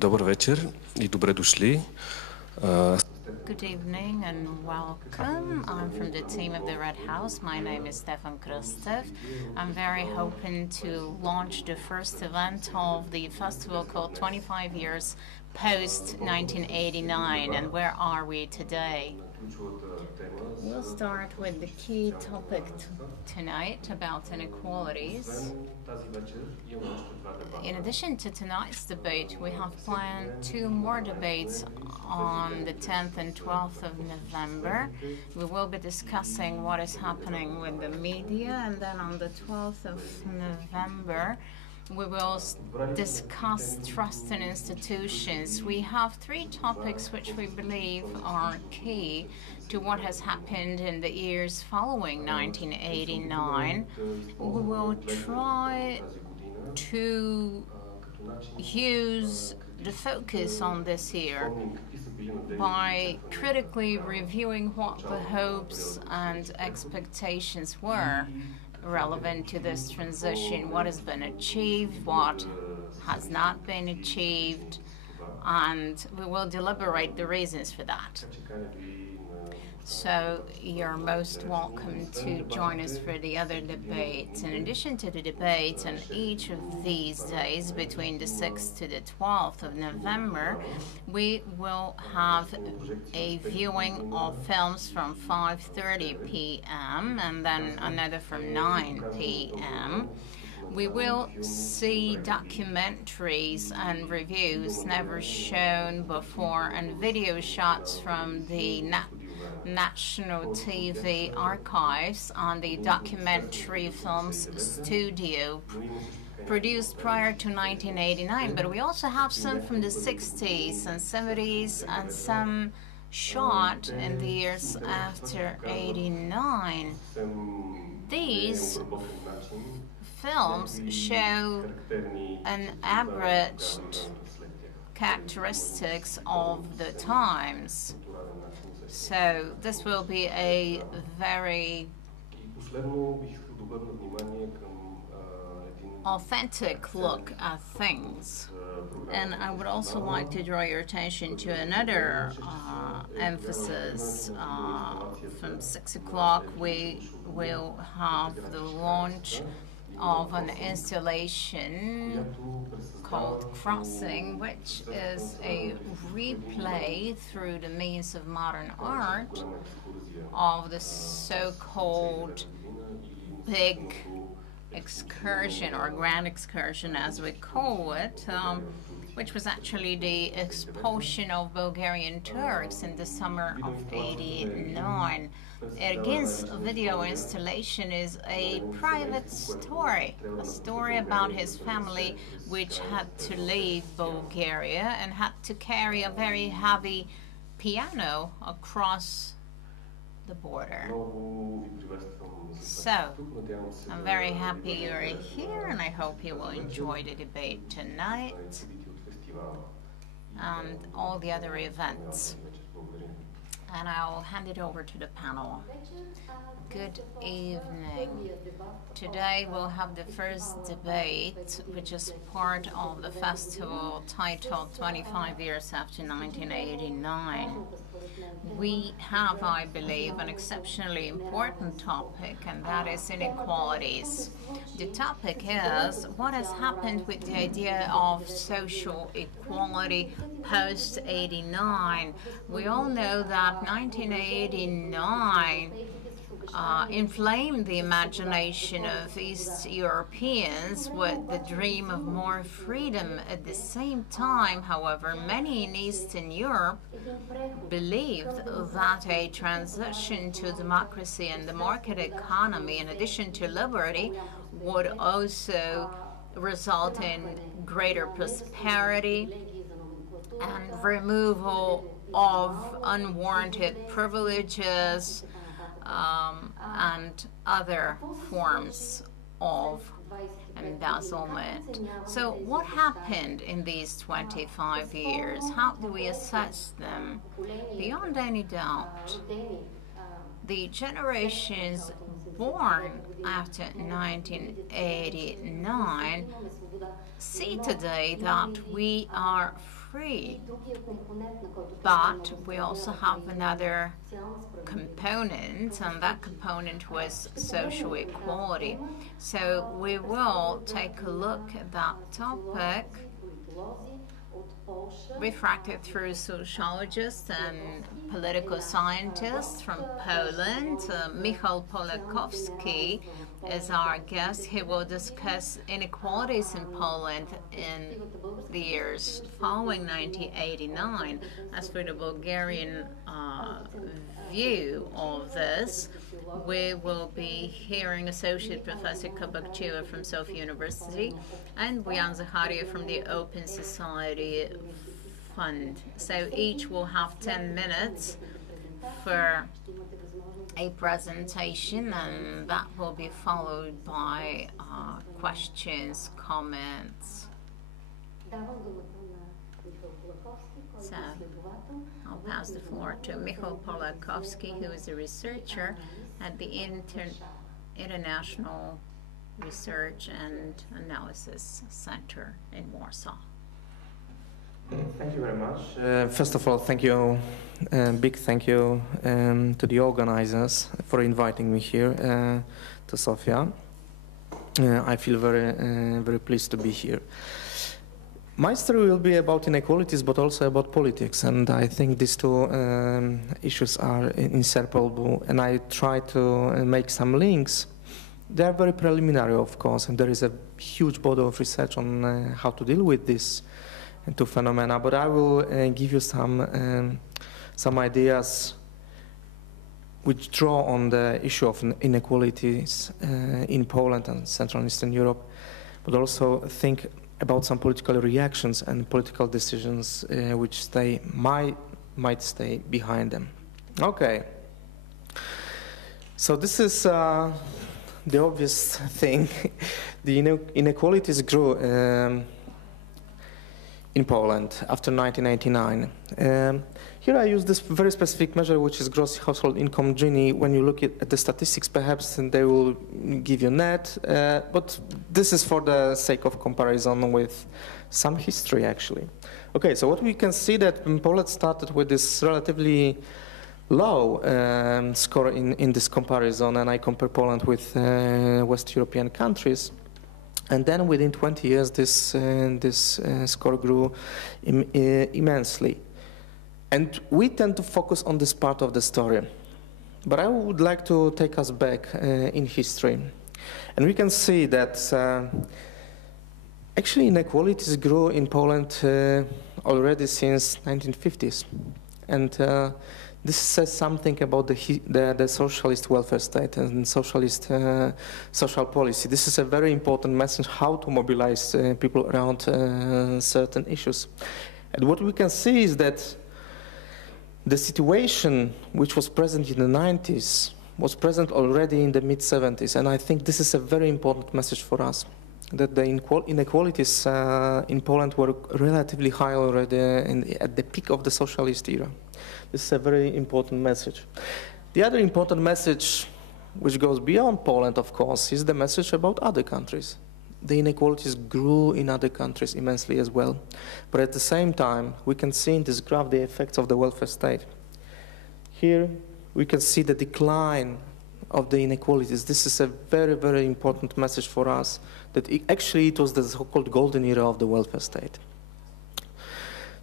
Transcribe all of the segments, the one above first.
Добър вечер и добре дошли. Good evening and welcome. I'm from the team of the Red House. My name is Stefan Krstev. I'm very hoping to launch the first event of the festival called 25 Years Post 1989. And where are we today? We'll start with the key topic tonight about inequalities. In addition to tonight's debate, we have planned two more debates on the 10th and 12th of November. We will be discussing what is happening with the media, and then on the 12th of November, we will discuss trust in institutions. We have three topics which we believe are key to what has happened in the years following 1989. We will try to use the focus on this year by critically reviewing what the hopes and expectations were relevant to this transition, what has been achieved, what has not been achieved, and we will deliberate the reasons for that. So you're most welcome to join us for the other debates. In addition to the debates on each of these days between the 6th to the 12th of November, we will have a viewing of films from 5:30 p.m. and then another from 9 p.m. We will see documentaries and reviews never shown before and video shots from the National TV Archives on the Documentary Films Studio produced prior to 1989. But we also have some from the 60s and 70s and some shot in the years after 89. These films show an averaged characteristics of the times. So this will be a very authentic look at things. And I would also like to draw your attention to another emphasis. From 6 o'clock we will have the launch of an installation called Crossing, which is a replay through the means of modern art of the so-called big excursion or grand excursion as we call it, which was actually the expulsion of Bulgarian Turks in the summer of '89. Ergin's video installation is a private story, a story about his family which had to leave Bulgaria and had to carry a very heavy piano across the border. So, I'm very happy you're here and I hope you will enjoy the debate tonight and all the other events. And I'll hand it over to the panel. Good evening. Today we'll have the first debate, which is part of the festival titled 25 Years After 1989. We have, I believe, an exceptionally important topic, and that is inequalities. The topic is what has happened with the idea of social equality post-89. We all know that 1989 inflamed the imagination of East Europeans with the dream of more freedom. At the same time, however, many in Eastern Europe believed that a transition to democracy and the market economy, in addition to liberty, would also result in greater prosperity and removal of unwarranted privileges and other forms of embezzlement. So what happened in these 25 years? How do we assess them? Beyond any doubt, the generations born after 1989 see today that we are free. But we also have another component, and that component was social equality. So we will take a look at that topic, refracted through sociologists and political scientists from Poland. Michal Polakowski is our guest. He will discuss inequalities in Poland in the years following 1989. As for the Bulgarian view of this, we will be hearing Associate Professor Kabakchieva from Sofia University and Boyan Zahariev from the Open Society Fund. So each will have 10 minutes for a presentation, and that will be followed by questions, comments. So I'll pass the floor to Michal Polakowski, who is a researcher at the International Research and Analysis Center in Warsaw. Thank you very much. First of all, thank you, big thank you to the organizers for inviting me here to Sofia. I feel very pleased to be here. My story will be about inequalities, but also about politics, and I think these two issues are inseparable, and I try to make some links. They are very preliminary, of course, and there is a huge body of research on how to deal with these two phenomena, but I will give you some ideas which draw on the issue of inequalities in Poland and Central and Eastern Europe, but also think about some political reactions and political decisions which might stay behind them. Okay. So this is the obvious thing. The inequalities grew in Poland after 1989. Here I use this very specific measure, which is gross household income Gini. When you look at the statistics, perhaps they will give you net, but this is for the sake of comparison with some history, actually. Okay, so what we can see that Poland started with this relatively low score in this comparison, and I compare Poland with West European countries. And then within 20 years, this score grew immensely. And we tend to focus on this part of the story. But I would like to take us back in history. And we can see that actually inequalities grew in Poland already since 1950s. And this says something about the socialist welfare state and socialist social policy. This is a very important message, how to mobilize people around certain issues. And what we can see is that the situation which was present in the 90s was present already in the mid-70s, and I think this is a very important message for us, that the inequalities in Poland were relatively high already at the peak of the socialist era. This is a very important message. The other important message, which goes beyond Poland, of course, is the message about other countries. The inequalities grew in other countries immensely as well. But at the same time, we can see in this graph the effects of the welfare state. Here, we can see the decline of the inequalities. This is a very, very important message for us, that actually it was the so-called golden era of the welfare state.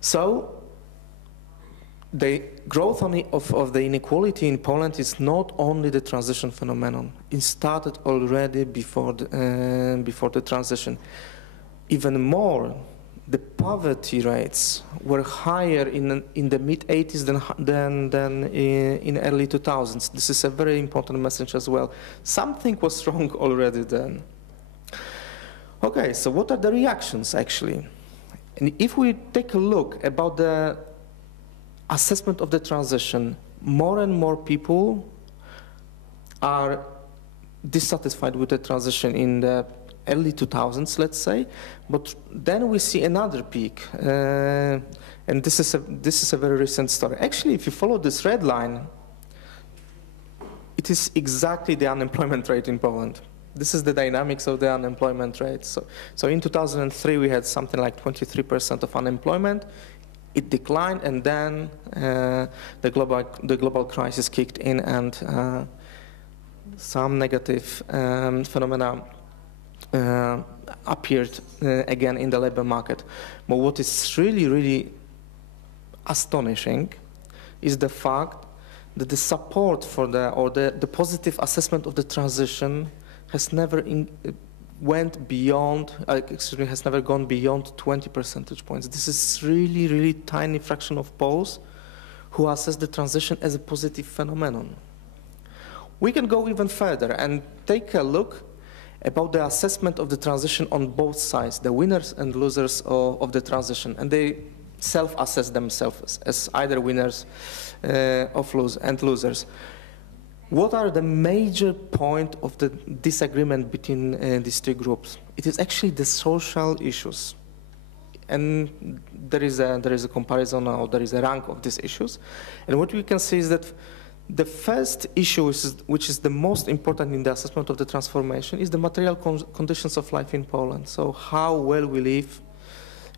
So, the growth of the inequality in Poland is not only the transition phenomenon. It started already before the transition. Even more, the poverty rates were higher in the mid-80s than in early 2000s. This is a very important message as well. Something was wrong already then. Okay, so what are the reactions actually? And if we take a look about the assessment of the transition, more and more people are dissatisfied with the transition in the early 2000s, let's say, but then we see another peak, and this is a very recent story. Actually, if you follow this red line, it is exactly the unemployment rate in Poland. This is the dynamics of the unemployment rate. So in 2003, we had something like 23% of unemployment. it declined, and then the global crisis kicked in, and some negative phenomena appeared again in the labor market. But what is really astonishing is the fact that the support for the positive assessment of the transition has never has never gone beyond 20 percentage points. This is really tiny fraction of Poles who assess the transition as a positive phenomenon. We can go even further and take a look about the assessment of the transition on both sides, the winners and losers of the transition, and they self-assess themselves as either winners and losers. What are the major points of the disagreement between these two groups? It is actually the social issues. And there is a comparison, or there is a rank of these issues. And what we can see is that the first issue, which is the most important in the assessment of the transformation, is the material conditions of life in Poland. So how well we live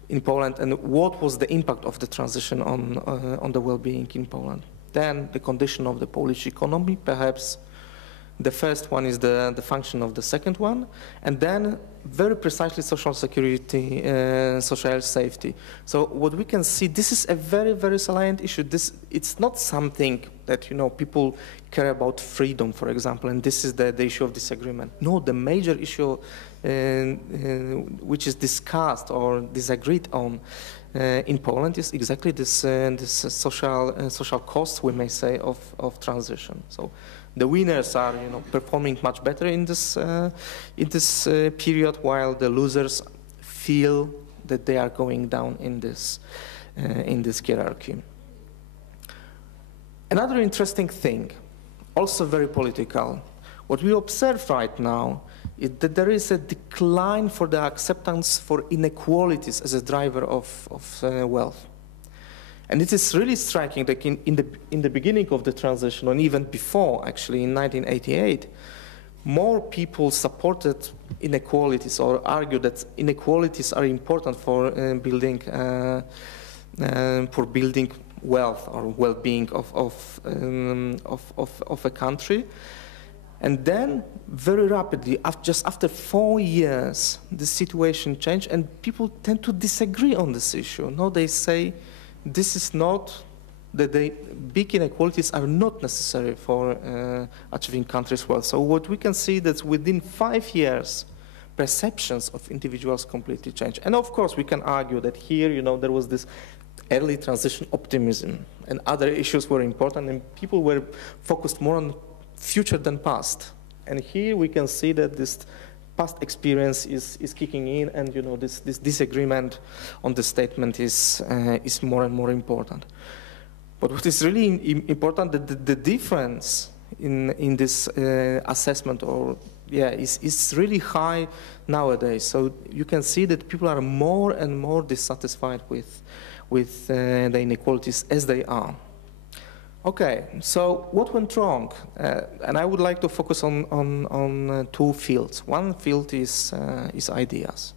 in Poland, and what was the impact of the transition on the well-being in Poland. Then the condition of the Polish economy, perhaps the first one is the function of the second one, and then very precisely social security, social safety. So what we can see, this is a very salient issue. It's not something that people care about freedom, for example, and this is the issue of disagreement. No, the major issue which is discussed or disagreed on in Poland is exactly this social cost, we may say, of transition. So the winners are performing much better in this period, while the losers feel that they are going down in this hierarchy. Another interesting thing, also very political, what we observe right now is that there is a decline for the acceptance for inequalities as a driver of wealth. And it is really striking that in the beginning of the transition, and even before, actually, in 1988, more people supported inequalities or argued that inequalities are important for building wealth or well-being of a country. And then, very rapidly, just after 4 years, the situation changed, and people tend to disagree on this issue. No, they say this is not, that the big inequalities are not necessary for achieving countries' wealth. So what we can see that within 5 years, perceptions of individuals completely change. And of course, we can argue that here, there was this early transition optimism, and other issues were important, and people were focused more on future than past. And here we can see that this past experience is kicking in, and this disagreement on the statement is more and more important. But what is really important, that the difference in this assessment is really high nowadays. So you can see that people are more and more dissatisfied with the inequalities as they are. Okay, so what went wrong? And I would like to focus on two fields. One field is ideas,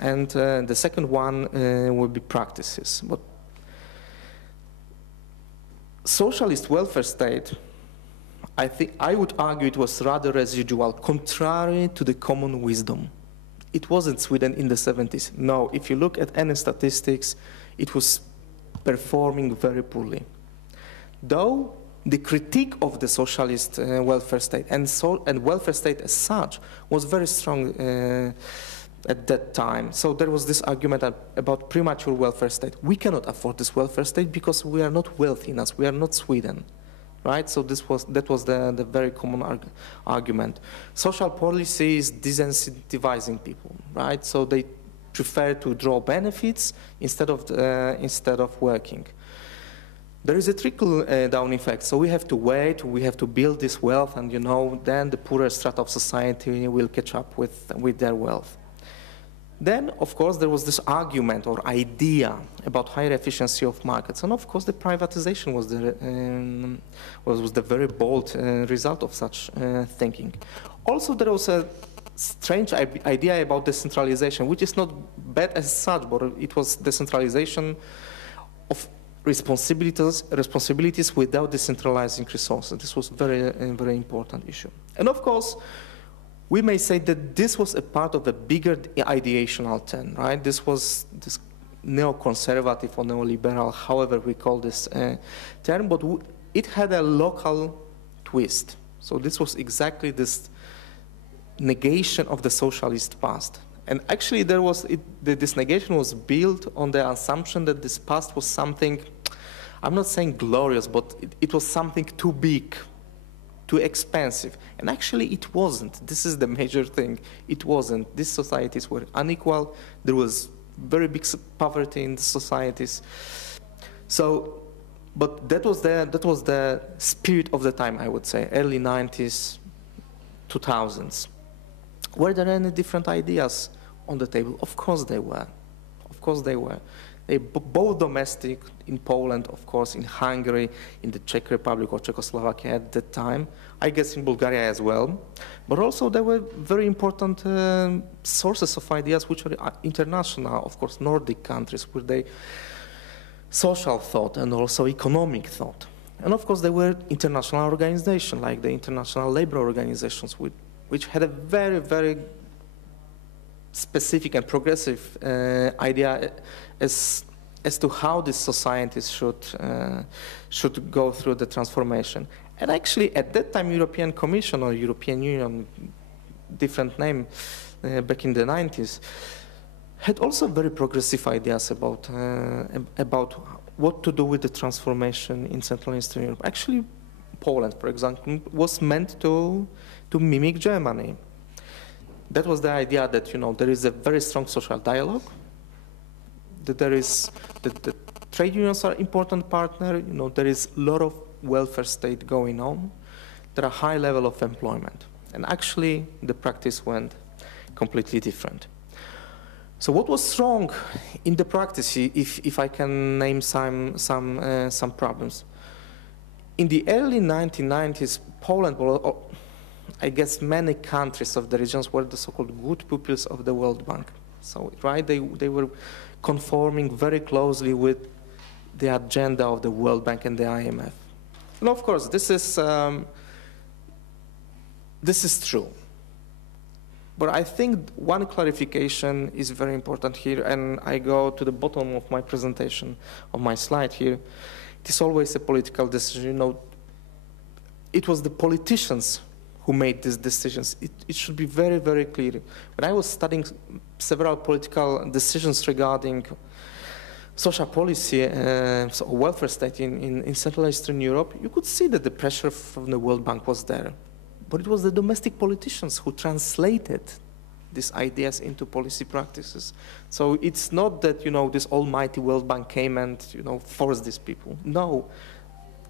and the second one will be practices. But socialist welfare state, I would argue it was rather residual, contrary to the common wisdom. It wasn't Sweden in the 70s. No, if you look at any statistics, it was performing very poorly. Though the critique of the socialist welfare state and welfare state as such was very strong at that time. So there was this argument about premature welfare state. We cannot afford this welfare state because we are not wealthy enough. We are not Sweden, right? So that was the very common argument. Social policy is disincentivizing people, right? So they prefer to draw benefits instead of working. There is a trickle-down effect, so we have to wait, we have to build this wealth, and then the poorer strata of society will catch up with their wealth. Then, of course, there was this argument or idea about higher efficiency of markets, and of course the privatization was the very bold result of such thinking. Also, there was a strange idea about decentralization, which is not bad as such, but it was decentralization of responsibilities without decentralizing resources. This was a very important issue. And of course, we may say that this was a part of a bigger ideational trend, right? This was this neoconservative or neoliberal, however we call this term, but it had a local twist. So this was exactly this negation of the socialist past. And actually this negation was built on the assumption that this past was something, I'm not saying glorious, but it was something too big, too expensive. And actually it wasn't. This is the major thing. It wasn't. These societies were unequal. There was very big poverty in the societies. So, but that was the spirit of the time, I would say, early 90s, 2000s. Were there any different ideas on the table? Of course they were. Of course they were. They both domestic in Poland, of course, in Hungary, in the Czech Republic or Czechoslovakia at that time. I guess in Bulgaria as well. But also there were very important sources of ideas which are international, of course, Nordic countries with their social thought and also economic thought. And of course there were international organizations like the International Labour Organizations which had a very specific and progressive idea as to how these societies should go through the transformation. And actually, at that time, European Commission or European Union, different name, back in the 90s, had also very progressive ideas about what to do with the transformation in Central and Eastern Europe. Actually, Poland, for example, was meant to mimic Germany. That was the idea that, you know, there is a very strong social dialogue, that the trade unions are important partner, you know, there is a lot of welfare state going on, there are high level of employment. And actually, the practice went completely different. So what was strong in the practice, if I can name some problems? In the early 1990s, Poland, I guess many countries of the regions were the so-called good pupils of the World Bank. So, right, they were conforming very closely with the agenda of the World Bank and the IMF. And of course, this is true. But I think one clarification is very important here, and I go to the bottom of my presentation, of my slide here. It is always a political decision. You know, it was the politicians who made these decisions. It should be very clear. When I was studying several political decisions regarding social policy, so welfare state in Central and Eastern Europe, you could see that the pressure from the World Bank was there. But it was the domestic politicians who translated these ideas into policy practices. So it's not that, you know, this almighty World Bank came and, you know, forced these people. No.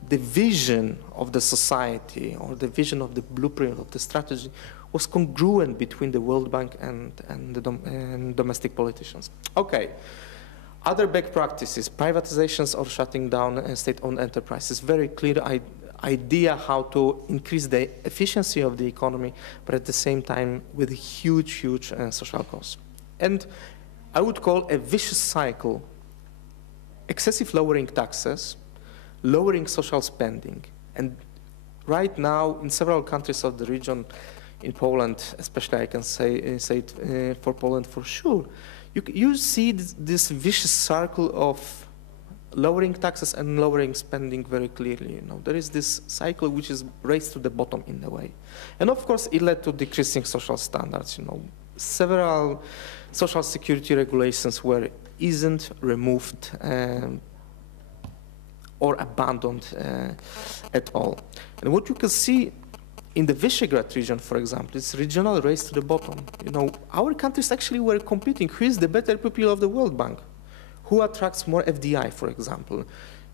The vision of the society or the vision of the blueprint of the strategy was congruent between the World Bank and domestic politicians. Okay. Other best practices, privatizations or shutting down state-owned enterprises. Very clear idea how to increase the efficiency of the economy, but at the same time with huge social costs. And I would call a vicious cycle, excessive lowering taxes, lowering social spending. And right now, in several countries of the region, in Poland, especially I can say it for Poland for sure, you see this vicious circle of lowering taxes and lowering spending very clearly. You know, there is this cycle which is raised to the bottom in a way. And of course, it led to decreasing social standards. You know, several social security regulations were isn't removed or abandoned at all. And what you can see in the Visegrad region, for example, it's regional race to the bottom. You know, our countries actually were competing. Who is the better pupil of the World Bank? Who attracts more FDI, for example?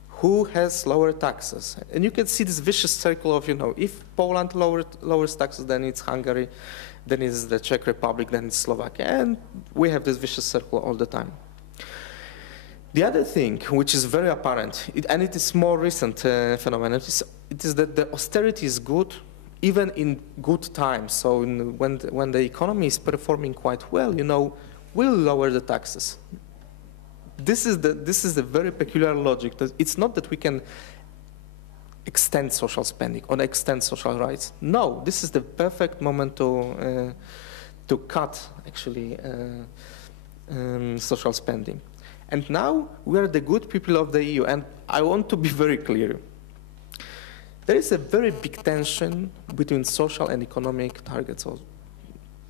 Who has lower taxes? And you can see this vicious circle of, you know, if Poland lowers taxes, then it's Hungary, then it's the Czech Republic, then it's Slovakia. And we have this vicious circle all the time. The other thing, which is very apparent, and it is more recent phenomenon, it is that the austerity is good even in good times, so when the economy is performing quite well, you know, we'll lower the taxes. This is a very peculiar logic. It's not that we can extend social spending or extend social rights. No, this is the perfect moment to cut, actually, social spending. And now we are the good people of the EU, and I want to be very clear. There is a very big tension between social and economic targets of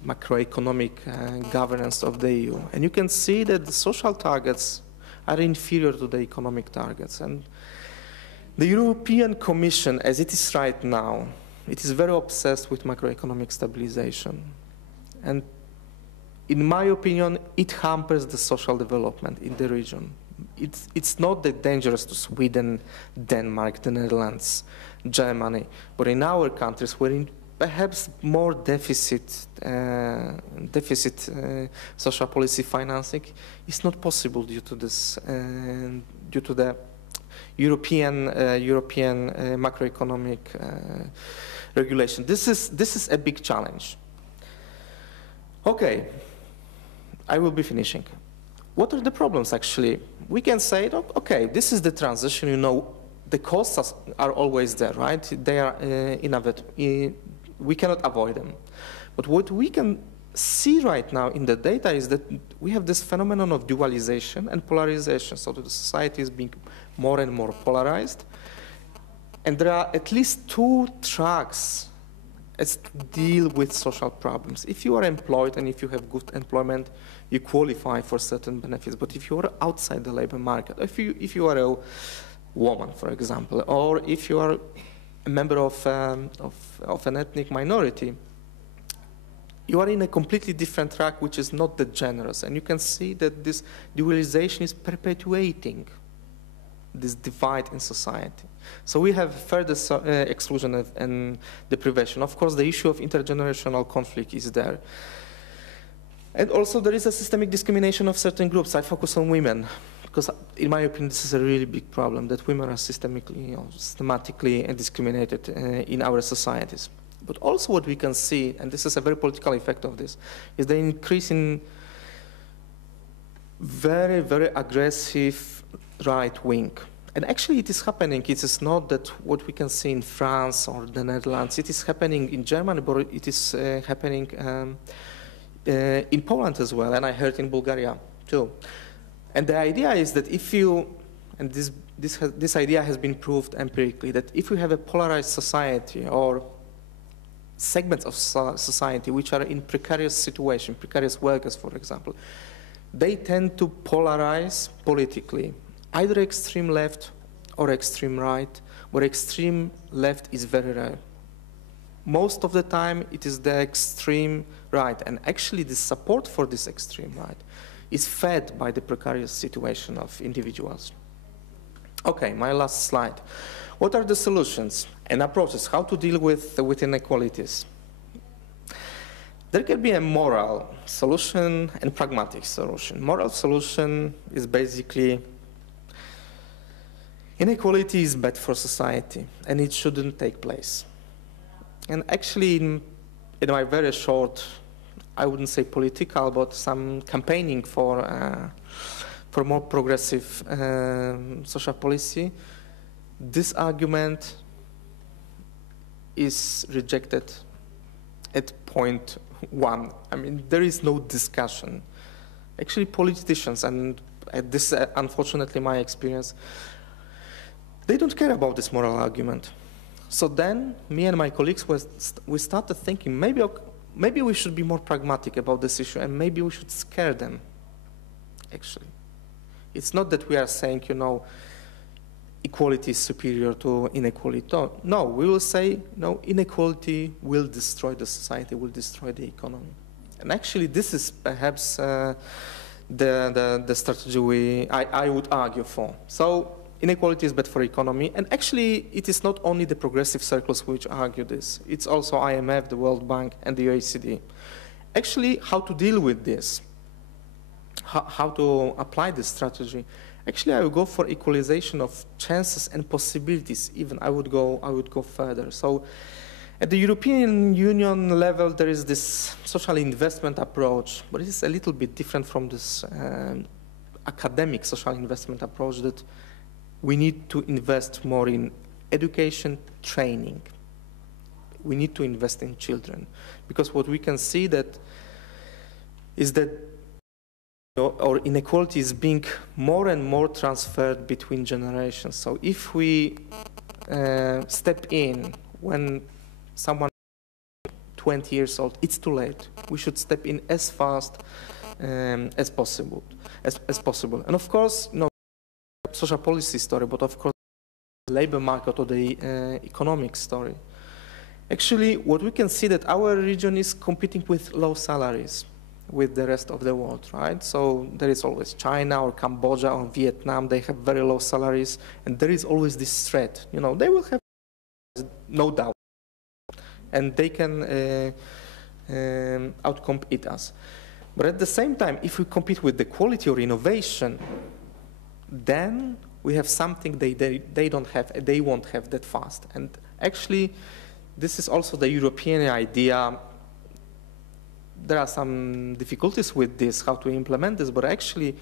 macroeconomic governance of the EU. And you can see that the social targets are inferior to the economic targets. And the European Commission, as it is right now, it is very obsessed with macroeconomic stabilization. And in my opinion, it hampers the social development in the region. It's not that dangerous to Sweden, Denmark, the Netherlands, Germany, but in our countries, we're in perhaps more deficit social policy financing is not possible due to this, due to the European macroeconomic regulation. This is a big challenge. Okay, I will be finishing. What are the problems actually? We can say, okay, this is the transition, you know, the costs are always there, right? They are inevitable. We cannot avoid them. But what we can see right now in the data is that we have this phenomenon of dualization and polarization. So the society is being more and more polarized. And there are at least two tracks as to deal with social problems. If you are employed and if you have good employment, you qualify for certain benefits. But if you are outside the labor market, if you are a woman, for example, or if you are a member of an ethnic minority, you are in a completely different track, which is not that generous. And you can see that this dualization is perpetuating this divide in society. So we have further exclusion and deprivation. Of course, the issue of intergenerational conflict is there. And also there is a systemic discrimination of certain groups. I focus on women, because in my opinion, this is a really big problem, that women are systematically discriminated in our societies. But also what we can see, and this is a very political effect of this, is the increase in very, very aggressive right wing. And actually it is happening. It is not that what we can see in France or the Netherlands. It is happening in Germany, but it is happening in Poland as well, and I heard in Bulgaria too. And the idea is that if you, and this idea has been proved empirically, that if we have a polarized society or segments of society which are in precarious situation, precarious workers, for example, they tend to polarize politically, either extreme left or extreme right, where extreme left is very rare. Most of the time, it is the extreme right, and actually the support for this extreme right is fed by the precarious situation of individuals. Okay, my last slide. What are the solutions and approaches? How to deal with inequalities? There can be a moral solution and pragmatic solution. Moral solution is basically inequality is bad for society, and it shouldn't take place. And actually, in my very short, I wouldn't say political, but some campaigning for more progressive social policy, this argument is rejected at point one. I mean, there is no discussion. Actually, politicians, and this is unfortunately my experience, they don't care about this moral argument. So then, me and my colleagues, we started thinking, maybe we should be more pragmatic about this issue, and maybe we should scare them, actually. It's not that we are saying, you know, equality is superior to inequality. No, we will say, no, inequality will destroy the society, will destroy the economy. And actually, this is perhaps the strategy I would argue for. So, inequality is bad for economy, and actually it is not only the progressive circles which argue this, it's also IMF, the World Bank, and the OECD. Actually, how to deal with this, how to apply this strategy, actually I would go for equalization of chances and possibilities, even I would go further. So At the European Union level, there is this social investment approach, but it is a little bit different from this academic social investment approach that we need to invest more in education, training. We need to invest in children, because what we can see is that our inequality is being more and more transferred between generations. So if we step in when someone is 20 years old, it's too late. We should step in as fast as possible. And of course, social policy story, but of course, the labor market or the economic story. Actually, what we can see that our region is competing with low salaries with the rest of the world, right? So there is always China or Cambodia or Vietnam. They have very low salaries, and there is always this threat. They will have no doubt, and they can outcompete us. But at the same time, if we compete with the quality or innovation, then we have something they don't have, they won't have that fast. And actually, this is also the European idea. There are some difficulties with this, how to implement this, but actually,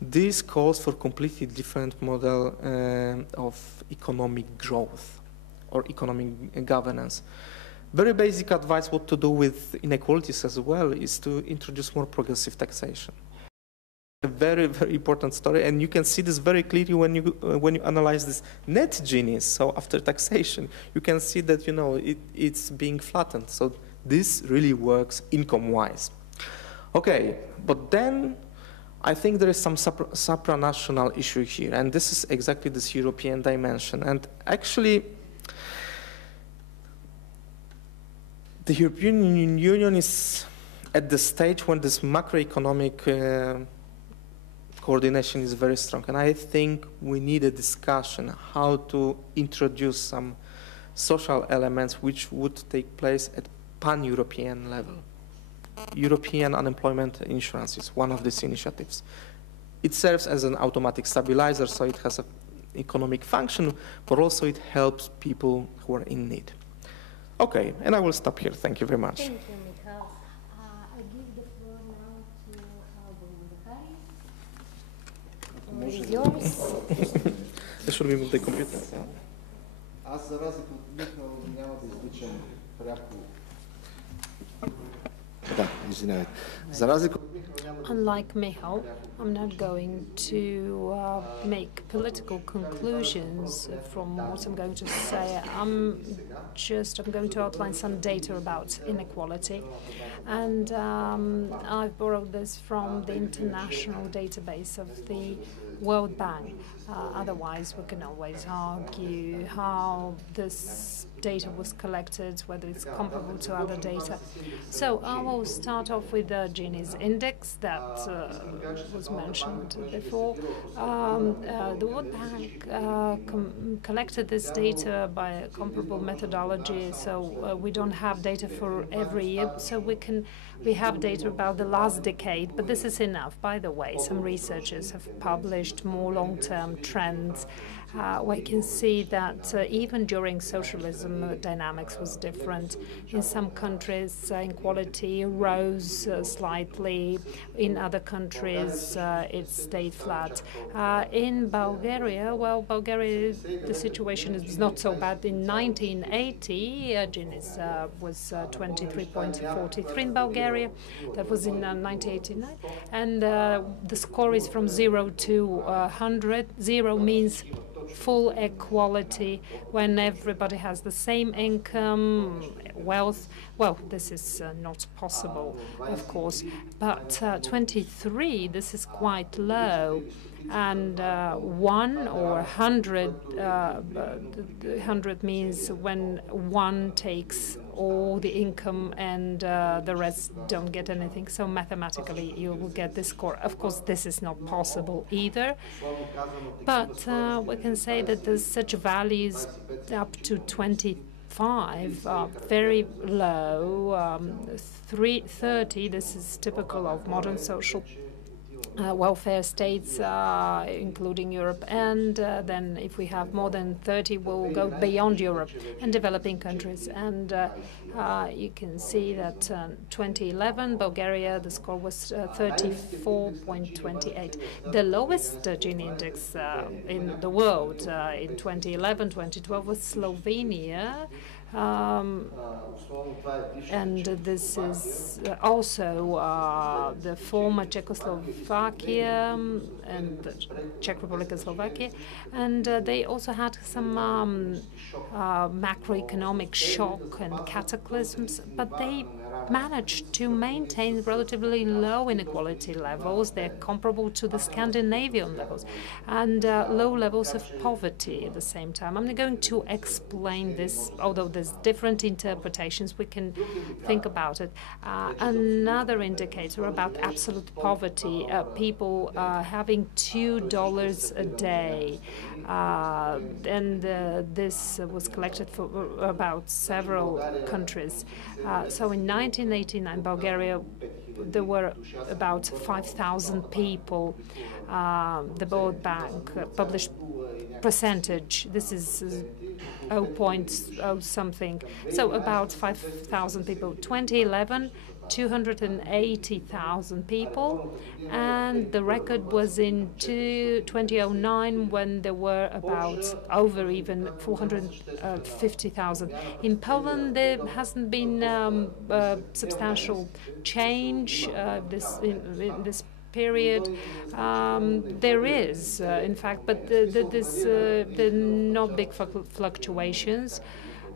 this calls for completely different model of economic growth or economic governance. Very basic advice what to do with inequalities as well is to introduce more progressive taxation. A very, very important story, and you can see this very clearly when you analyze this net Gini's. So after taxation, you can see that it's being flattened. So this really works income-wise. Okay, but then I think there is some supranational issue here, and this is exactly this European dimension. And actually, the European Union is at the stage when this macroeconomic coordination is very strong. And I think we need a discussion how to introduce some social elements which would take place at pan-European level. European unemployment insurance is one of these initiatives. It serves as an automatic stabilizer, so it has an economic function, but also it helps people who are in need. Okay, and I will stop here. Thank you very much. Thank you, Michal. I give the floor now to Boyan Zahariev. It's yours. This should be with the computer. Аз за разлика от Михал няма да изличам пряко. Да, извинявайте. За разлика от Михал няма да... Unlike Michal, I'm not going to make political conclusions from what I'm going to say. I'm going to outline some data about inequality. And I've borrowed this from the international database of the World Bank. Otherwise, we can always argue how this data was collected, whether it's comparable to other data. So I will start off with the Gini's index that was mentioned before. The World Bank collected this data by a comparable methodology, so we don't have data for every year. So we have data about the last decade, but this is enough. By the way, some researchers have published more long-term trends. We can see that even during socialism, the dynamics was different. In some countries, inequality rose slightly. In other countries, it stayed flat. In Bulgaria, Bulgaria, the situation is not so bad. In 1980, Gini's was 23.43 in Bulgaria. That was in 1989. And the score is from 0 to 100. 0 means full equality when everybody has the same income, wealth. Well, this is not possible, of course, but 23, this is quite low. And 1 or 100, 100 means when one takes all the income and the rest don't get anything. So mathematically, you will get this score. Of course, this is not possible either. But we can say that there's such values up to 25 are very low. 30, this is typical of modern social welfare states, including Europe, and then if we have more than 30, we'll go beyond Europe and developing countries. And you can see that 2011, Bulgaria, the score was 34.28. The lowest Gini index in the world in 2011, 2012 was Slovenia. And this is also the former Czechoslovakia and the Czech Republic and Slovakia, and they also had some macroeconomic shock and cataclysms, but they managed to maintain relatively low inequality levels. They're comparable to the Scandinavian levels, and low levels of poverty at the same time. I'm not going to explain this, although there's different interpretations. We can think about it. Another indicator about absolute poverty, people having $2 a day, and this was collected for about several countries. So in 1989, Bulgaria, there were about 5,000 people. The World Bank published percentage. This is 0.0 something. So about 5,000 people. 2011, 280,000 people, and the record was in 2009 when there were about over even 450,000. In Poland, there hasn't been substantial change in this period. There is, in fact, but there are not big fluctuations.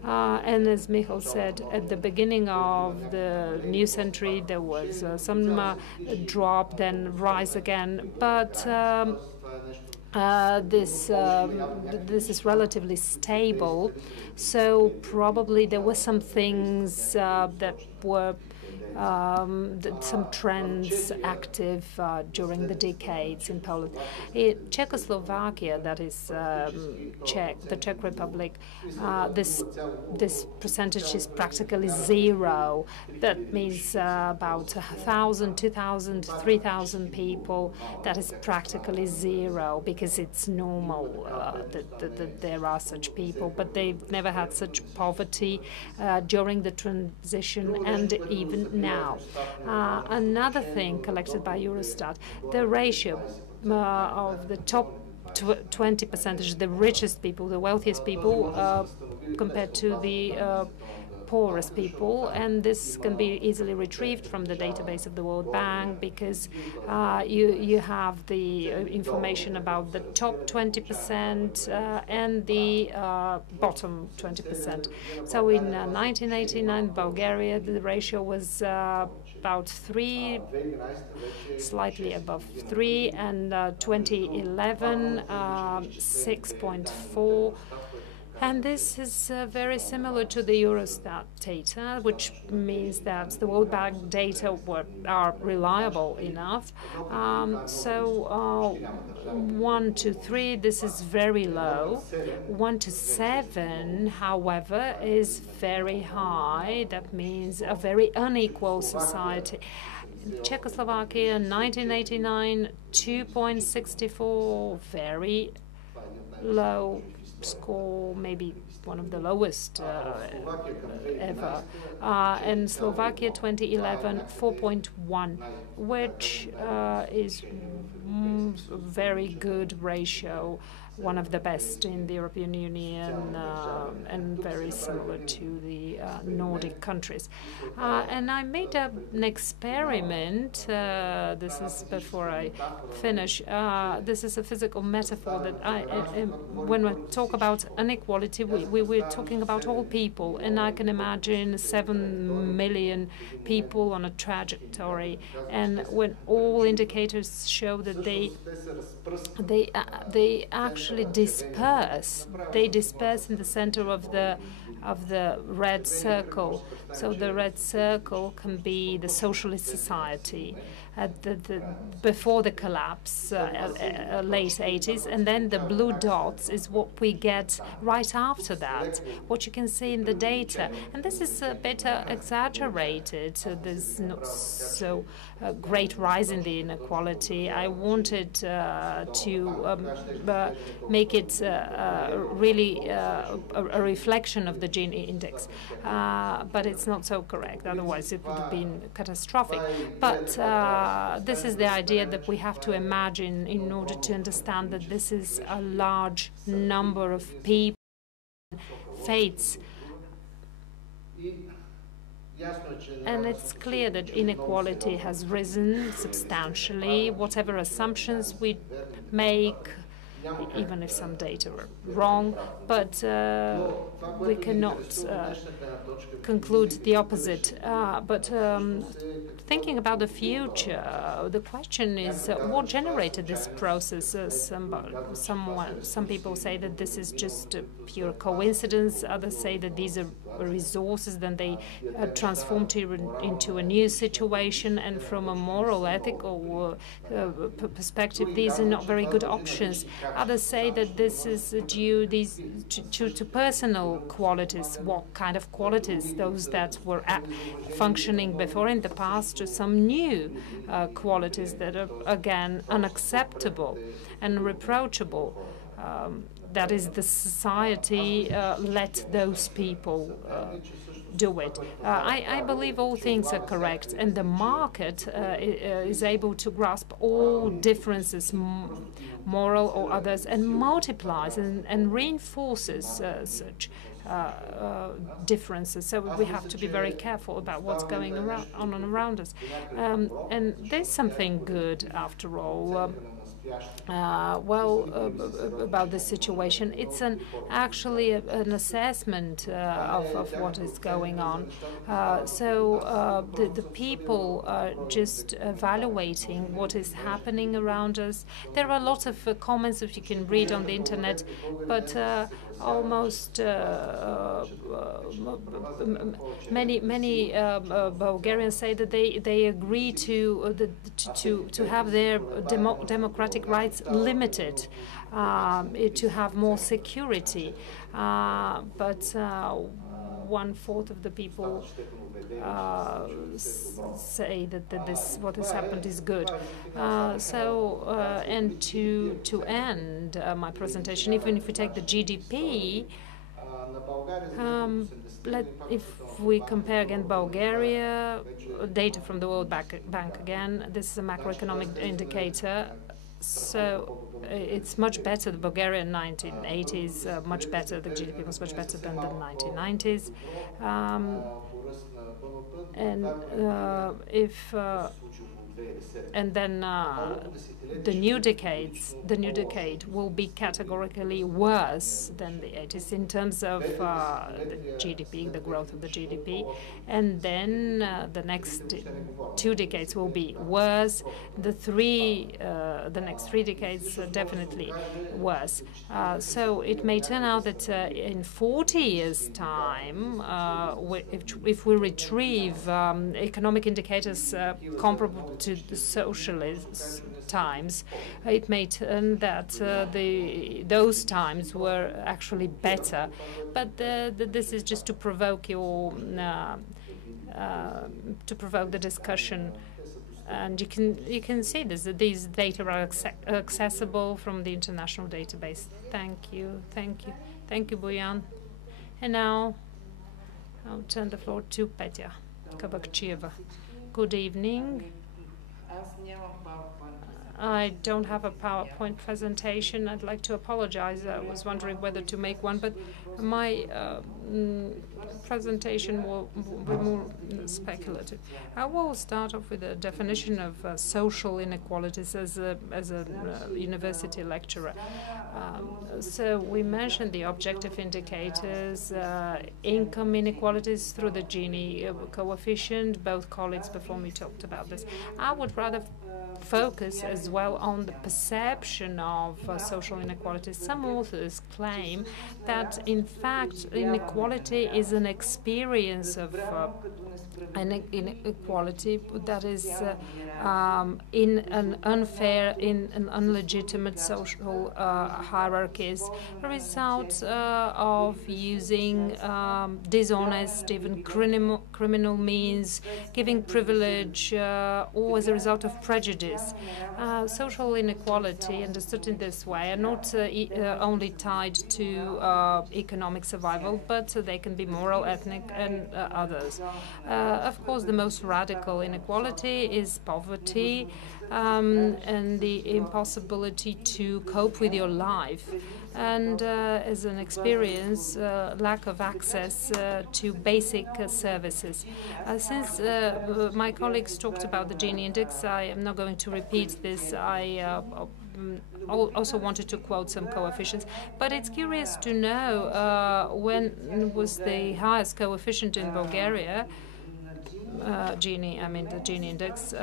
And as Michal said, at the beginning of the new century, there was some drop, then rise again. But this is relatively stable. So probably there were some things that were some trends active during the decades in Poland. In Czechoslovakia, that is the Czech Republic, this percentage is practically zero. That means about 1,000, 2,000, 3,000 people. That is practically zero because it's normal that there are such people, but they've never had such poverty during the transition and even now. Another thing collected by Eurostat, the ratio of the top 20%, the richest people, the wealthiest people, compared to the poorest people, and this can be easily retrieved from the database of the World Bank because you have the information about the top 20% and the bottom 20%. So in 1989, Bulgaria, the ratio was about 3, slightly above 3, and 2011, 6.4. And this is very similar to the Eurostat data, which means that the World Bank data are reliable enough. So 1 to 3, this is very low. 1 to 7, however, is very high. That means a very unequal society. Czechoslovakia, 1989, 2.64, very low score, maybe one of the lowest ever. And Slovakia 2011, 4.1, which is a very good ratio, one of the best in the European Union, and very similar to the Nordic countries. And I made an experiment, this is before I finish, this is a physical metaphor that when we talk about inequality, we're talking about all people, and I can imagine 7 million people on a trajectory, and when all indicators show that they actually disperse. They disperse in the center of the red circle. So the red circle can be the socialist society. before the collapse, late 80s, and then the blue dots is what we get right after that, what you can see in the data. And this is a bit exaggerated. There's not so great rise in the inequality. I wanted to make it really a reflection of the Gini index, but it's not so correct. Otherwise, it would have been catastrophic. But this is the idea that we have to imagine in order to understand that this is a large number of people, fates. And it's clear that inequality has risen substantially. Whatever assumptions we make, even if some data are wrong, but we cannot conclude the opposite. But thinking about the future, the question is what generated this process? Some people say that this is just a pure coincidence. Others say that these are resources, then they transform into a new situation. And from a moral, ethical perspective, these are not very good options. Others say that this is due to personal qualities. What kind of qualities? Those that were functioning before in the past, to some new qualities that are, again, unacceptable and reproachable. That is, the society let those people do it. I believe all things are correct, and the market is able to grasp all differences, moral or others, and multiplies and reinforces such differences. So we have to be very careful about what's going on around us. And there's something good, after all. About this situation. It's actually an assessment of what is going on. So the people are just evaluating what is happening around us. There are lots of comments that you can read on the internet, but almost many Bulgarians say that they agree to have their democratic rights limited, to have more security, but 1/4 of the people say that what has happened is good. And to end my presentation, even if we take the GDP, if we compare again Bulgaria, data from the World Bank again, this is a macroeconomic indicator. So it's much better. The Bulgarian 1980s, much better. The GDP was much better than the 1990s. And then the new decade will be categorically worse than the 80s in terms of the GDP, the growth of the GDP. And then the next 2 decades will be worse. The next 3 decades are definitely worse. So it may turn out that in 40 years' time, if we retrieve economic indicators comparable to the socialist times, it may turn that those times were actually better. But this is just to provoke the discussion. And you can see this, that these data are accessible from the international database. Thank you, Boyan. And now I'll turn the floor to Petya Kabakchieva. Good evening. I don't have a PowerPoint presentation. I'd like to apologize. I was wondering whether to make one, but my presentation will be more speculative. I will start off with a definition of social inequalities as a university lecturer. So we mentioned the objective indicators, income inequalities through the Gini coefficient. Both colleagues before me talked about this. I would rather focus as well on the perception of social inequalities. Some authors claim that, in fact, inequality is an experience of an inequality that is in an unfair, in an unlegitimate social hierarchies, a result of using dishonest, even criminal means, giving privilege, or as a result of prejudice. Social inequality, understood in this way, are not only tied to economic survival, but they can be moral, ethnic, and others. Of course, the most radical inequality is poverty and the impossibility to cope with your life. And as an experience, lack of access to basic services. Since my colleagues talked about the Gini index, I am not going to repeat this. I also wanted to quote some coefficients, but it's curious to know when was the highest coefficient in Bulgaria. Gini, I mean the Gini index.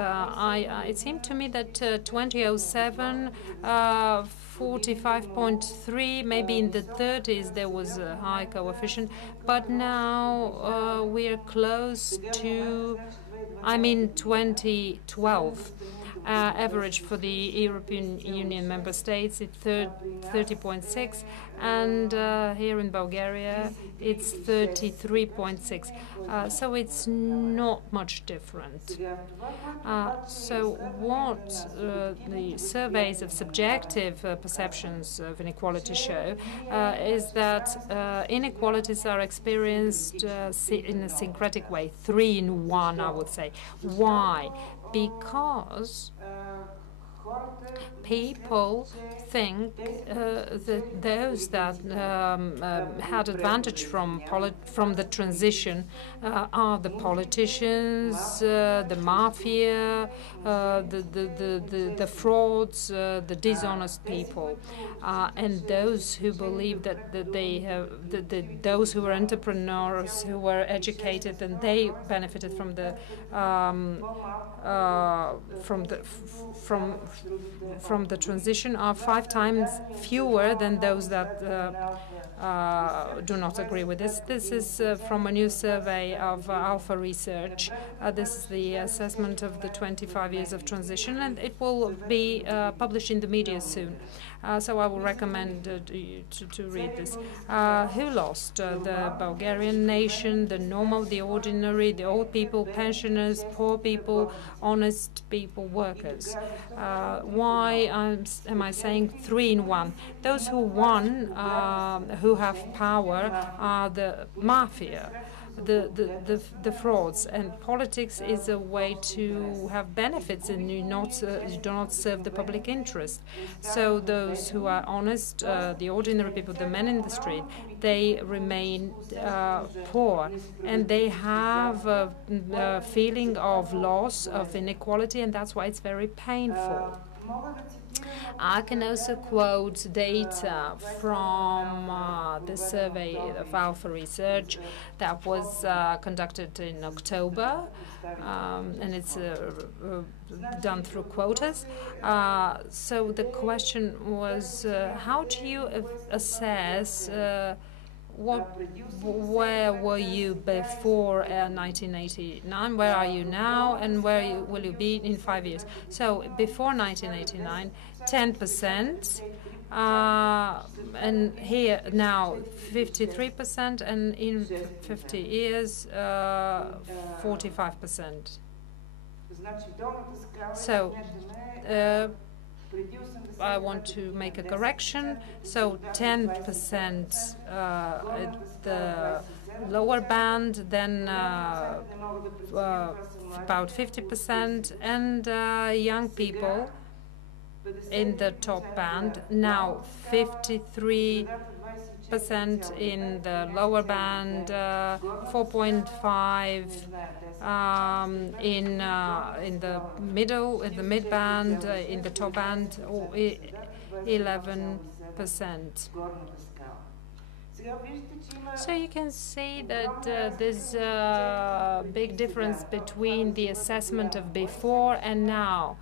It seemed to me that 2007, 45.3, maybe in the 30s there was a high coefficient, but now we're close to, 2012. Average for the European Union member states, it's 30.6, and here in Bulgaria, it's 33.6. So it's not much different. So what the surveys of subjective perceptions of inequality show is that inequalities are experienced in a syncretic way, 3 in 1, I would say. Why? Because people think that those that had advantage from the transition are the politicians, the mafia, the frauds, the dishonest people, and those who believe that they have those who were entrepreneurs, who were educated, and they benefited from the from the transition are 5 times fewer than those that do not agree with this. This is from a new survey of Alpha Research. This is the assessment of the 25 years of transition, and it will be published in the media soon. So I will recommend you to read this. Who lost? The Bulgarian nation, the normal, the ordinary, the old people, pensioners, poor people, honest people, workers. Why am I saying 3 in 1? Those who won, who have power, are the mafia, the frauds, and politics is a way to have benefits, and you do not serve the public interest. So those who are honest, the ordinary people, the men in the street, they remain poor, and they have a feeling of loss, of inequality, and that's why it's very painful. I can also quote data from the survey of Alpha Research that was conducted in October, and it's done through quotas. So the question was, how do you assess where were you before 1989, where are you now, and where will you be in 5 years? So before 1989, 10%, and here now 53%, and in 50 years, 45%. So I want to make a correction. So 10% at the lower band, then about 50%, and young people in the top band, now 53% in the lower band, 4.5 in the middle, in the mid band, in the top band, 11%. So you can see that there's a big difference between the assessment of before and now.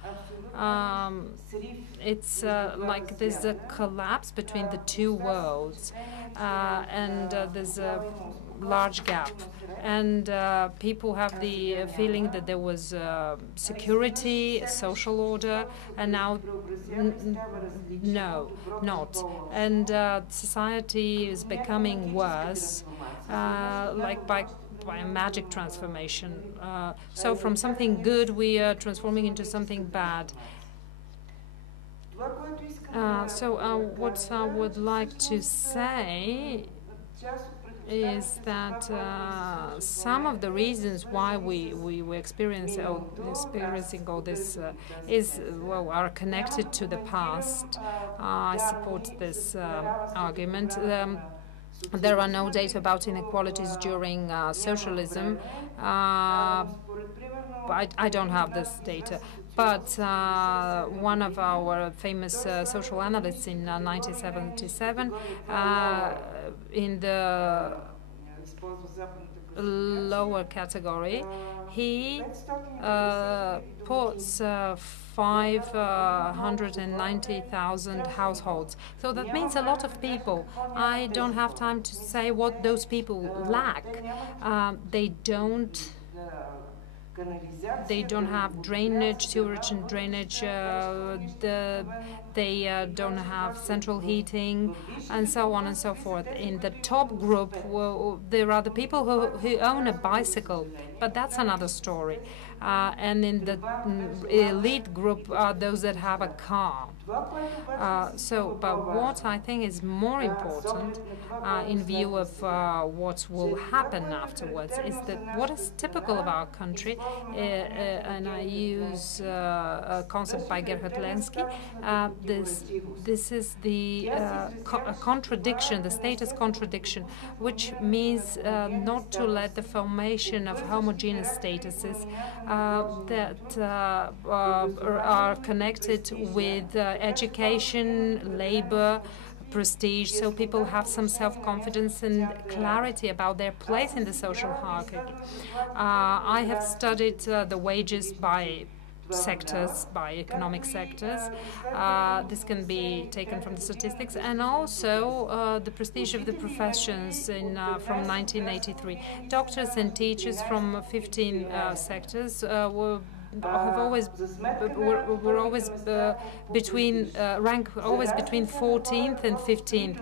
It's like there's a collapse between the two worlds, and there's a large gap. And people have the feeling that there was security, social order, and now no, not. And society is becoming worse, like by a magic transformation. So from something good, we are transforming into something bad. What I would like to say is that some of the reasons why we were experiencing all this are connected to the past. I support this argument. There are no data about inequalities during socialism. I don't have this data. But one of our famous social analysts in 1977, in the lower category, he puts 590,000 households. So that means a lot of people. I don't have time to say what those people lack. They don't have drainage, sewerage and drainage, they don't have central heating, and so on and so forth. In the top group, there are the people who own a bicycle, but that's another story. And in the elite group are those that have a car. But what I think is more important in view of what will happen afterwards is that what is typical of our country, and I use a concept by Gerhard Lenski, this is the contradiction, the status contradiction, which means not to let the formation of homogeneous statuses that are connected with education, labor, prestige, so people have some self-confidence and clarity about their place in the social hierarchy. I have studied the wages by sectors, by economic sectors. This can be taken from the statistics, and also the prestige of the professions from 1983. Doctors and teachers from 15 sectors were always between 14th and 15th.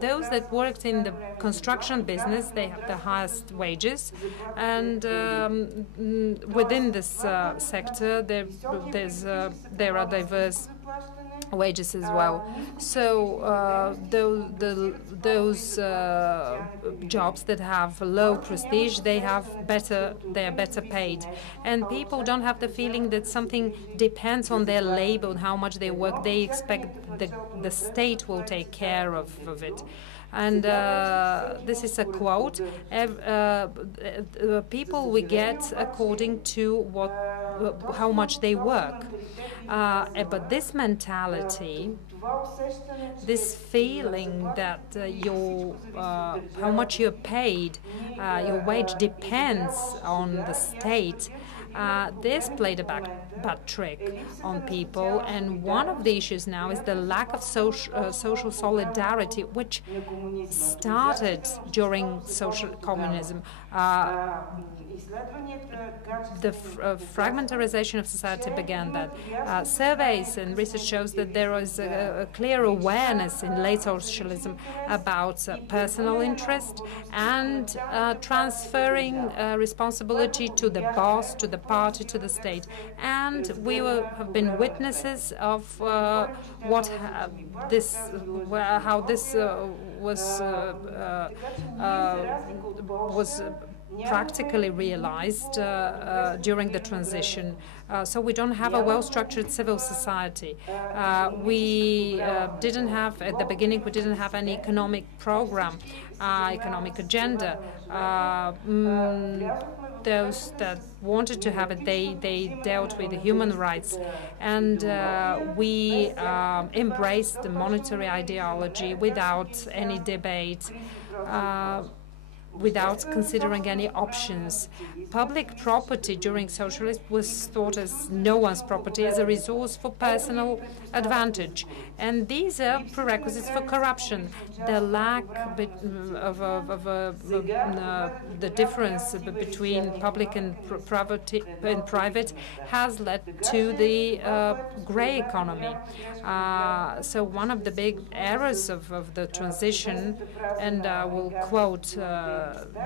Those that worked in the construction business, they have the highest wages, and within this sector, there are diverse wages as well. So those jobs that have low prestige, they are better paid, and people don't have the feeling that something depends on their labor, on how much they work. They expect the state will take care of it. And this is a quote: people we get according to how much they work. But this mentality, this feeling that how much you're paid, your wage depends on the state, this played a bad trick on people. And one of the issues now is the lack of social solidarity, which started during social communism. The fragmentarization of society began then. Surveys and research shows that there was a clear awareness in late socialism about personal interest and transferring responsibility to the boss, to the party, to the state. And we have been witnesses of how this was practically realized during the transition. So we don't have a well-structured civil society. We didn't have, at the beginning, we didn't have any economic program, economic agenda. Those that wanted to have it, they dealt with the human rights. And we embraced the monetary ideology without any debate. without considering any options. Public property during socialism was thought as no one's property, as a resource for personal advantage. And these are prerequisites for corruption. The lack of the difference between public and private has led to the grey economy. So one of the big errors of the transition, and I will quote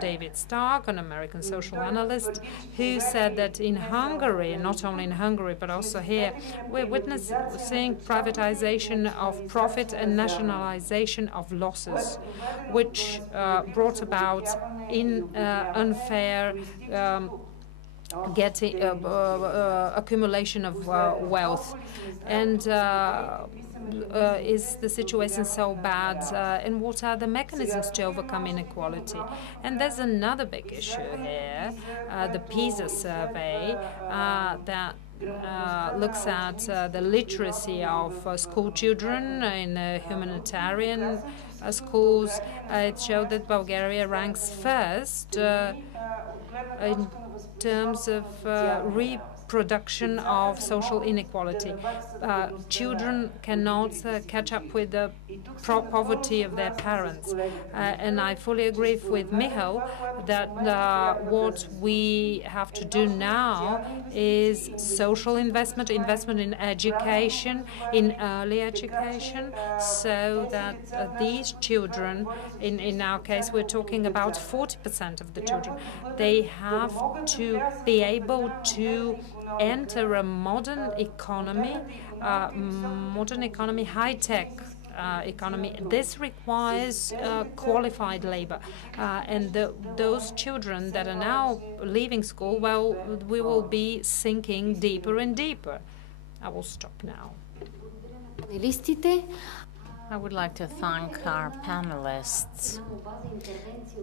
David Stark, an American social analyst, who said that in Hungary, not only in Hungary but also here, we're witnessing privatization of profit and nationalization of losses, which brought about unfair accumulation of wealth. And is the situation so bad? And what are the mechanisms to overcome inequality? And there's another big issue here, the PISA survey that looks at the literacy of school children in humanitarian schools. It showed that Bulgaria ranks first in terms of reproduction of social inequality. Children cannot catch up with the poverty of their parents. And I fully agree with Michal that what we have to do now is social investment in education, in early education, so that these children, in our case, we're talking about 40% of the children, they have to be able to enter a modern economy, high-tech economy. This requires qualified labor. And those children that are now leaving school, well, we will be sinking deeper and deeper. I will stop now. I would like to thank our panelists,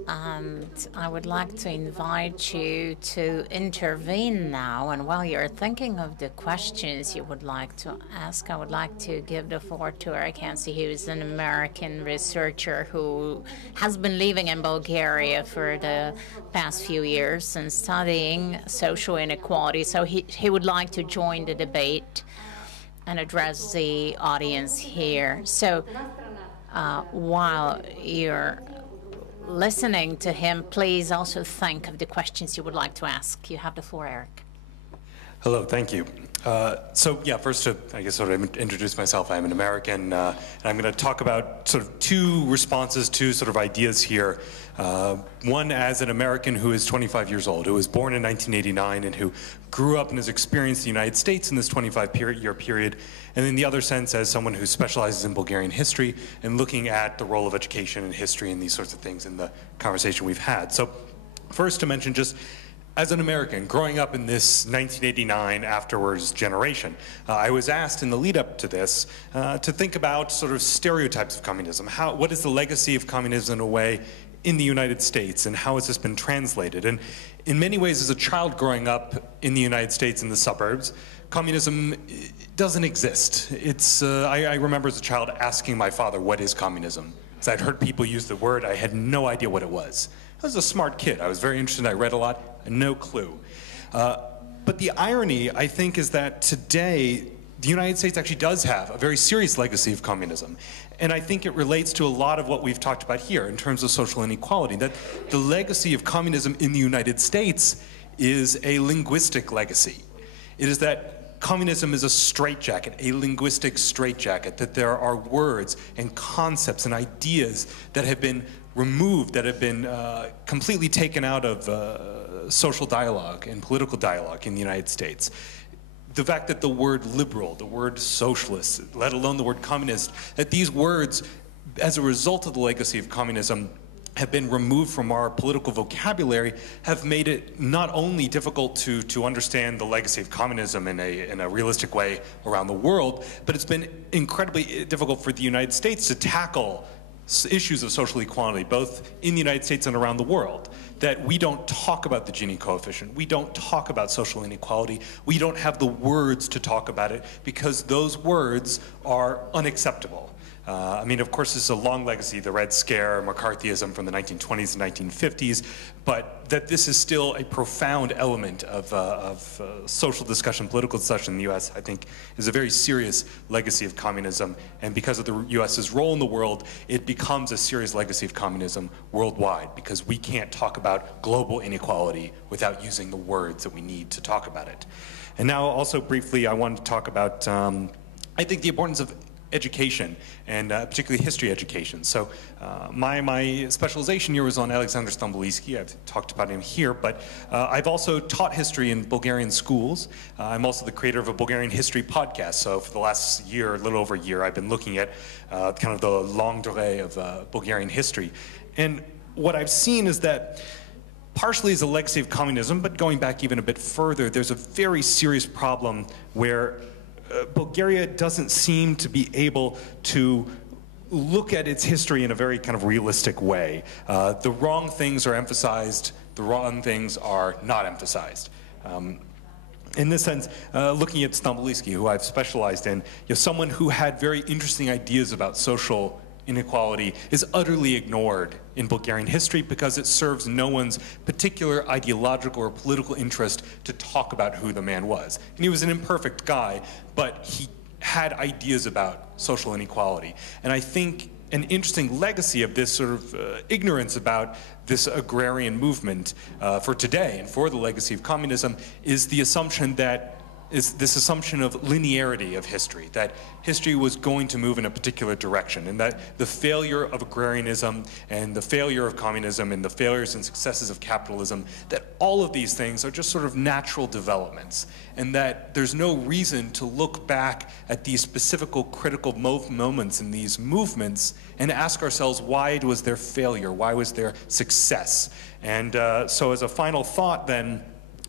and I would like to invite you to intervene now. And while you're thinking of the questions you would like to ask, I would like to give the floor to Eric Hansi, who is an American researcher who has been living in Bulgaria for the past few years and studying social inequality. So he would like to join the debate and address the audience here. So while you're listening to him, please also think of the questions you would like to ask. You have the floor, Eric. Hello, thank you. So yeah, first to, I guess, sort of introduce myself. I'm an American, and I'm going to talk about sort of two responses to sort of ideas here. One as an American who is 25 years old, who was born in 1989 and who grew up and has experienced the United States in this 25-year period. And then the other sense as someone who specializes in Bulgarian history and looking at the role of education and history and these sorts of things in the conversation we've had. So first to mention, just as an American growing up in this 1989 afterwards generation, I was asked in the lead up to this to think about sort of stereotypes of communism. What is the legacy of communism in a way in the United States, and how has this been translated? And in many ways, as a child growing up in the United States in the suburbs, communism doesn't exist. I remember as a child asking my father, what is communism? Because I'd heard people use the word, I had no idea what it was. I was a smart kid. I was very interested, I read a lot, no clue. But the irony, I think, is that today, the United States actually does have a very serious legacy of communism. And I think it relates to a lot of what we've talked about here in terms of social inequality, that the legacy of communism in the United States is a linguistic legacy. It is that communism is a straitjacket, a linguistic straitjacket, that there are words and concepts and ideas that have been removed, that have been completely taken out of social dialogue and political dialogue in the United States. The fact that the word liberal, the word socialist, let alone the word communist, that these words, as a result of the legacy of communism, have been removed from our political vocabulary, have made it not only difficult to understand the legacy of communism in a realistic way around the world, but it's been incredibly difficult for the United States to tackle issues of social equality, both in the United States and around the world. That we don't talk about the Gini coefficient, we don't talk about social inequality, we don't have the words to talk about it because those words are unacceptable. I mean, of course, this is a long legacy, the Red Scare, McCarthyism from the 1920s and 1950s, but that this is still a profound element of social discussion, political discussion in the U.S., I think, is a very serious legacy of communism. And because of the U.S.'s role in the world, it becomes a serious legacy of communism worldwide, because we can't talk about global inequality without using the words that we need to talk about it. And now, also briefly, I wanted to talk about, I think, the importance of education, and particularly history education. So my specialization here was on Alexander Stambolijski. I've talked about him here, but I've also taught history in Bulgarian schools. I'm also the creator of a Bulgarian history podcast. So for the last year, a little over a year, I've been looking at kind of the longue durée of Bulgarian history. And what I've seen is that partially as a legacy of communism, but going back even a bit further, there's a very serious problem where Bulgaria doesn't seem to be able to look at its history in a very kind of realistic way. The wrong things are emphasized, the wrong things are not emphasized. In this sense, looking at Stambolijski, who I've specialized in, someone who had very interesting ideas about social inequality is utterly ignored in Bulgarian history because it serves no one's particular ideological or political interest to talk about who the man was. And he was an imperfect guy, but he had ideas about social inequality. And I think an interesting legacy of this sort of ignorance about this agrarian movement for today and for the legacy of communism is the assumption that is this assumption of linearity of history, that history was going to move in a particular direction, and that the failure of agrarianism and the failure of communism and the failures and successes of capitalism, that all of these things are just sort of natural developments, and that there's no reason to look back at these specific critical moments in these movements and ask ourselves, why was there failure? Why was there success? And so as a final thought then,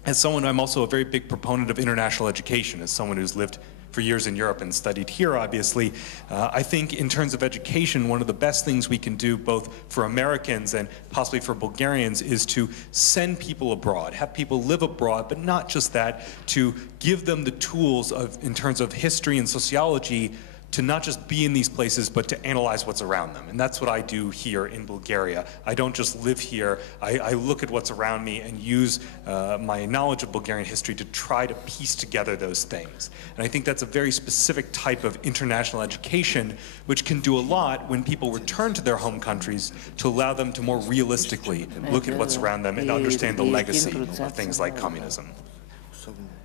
as someone, I'm also a very big proponent of international education, as someone who's lived for years in Europe and studied here, obviously. I think in terms of education, one of the best things we can do, both for Americans and possibly for Bulgarians, is to send people abroad, have people live abroad, but not just that, to give them the tools in terms of history and sociology to not just be in these places, but to analyze what's around them. And that's what I do here in Bulgaria. I don't just live here. I look at what's around me and use my knowledge of Bulgarian history to try to piece together those things. And I think that's a very specific type of international education, which can do a lot when people return to their home countries to allow them to more realistically look at what's around them and understand the legacy of things like communism.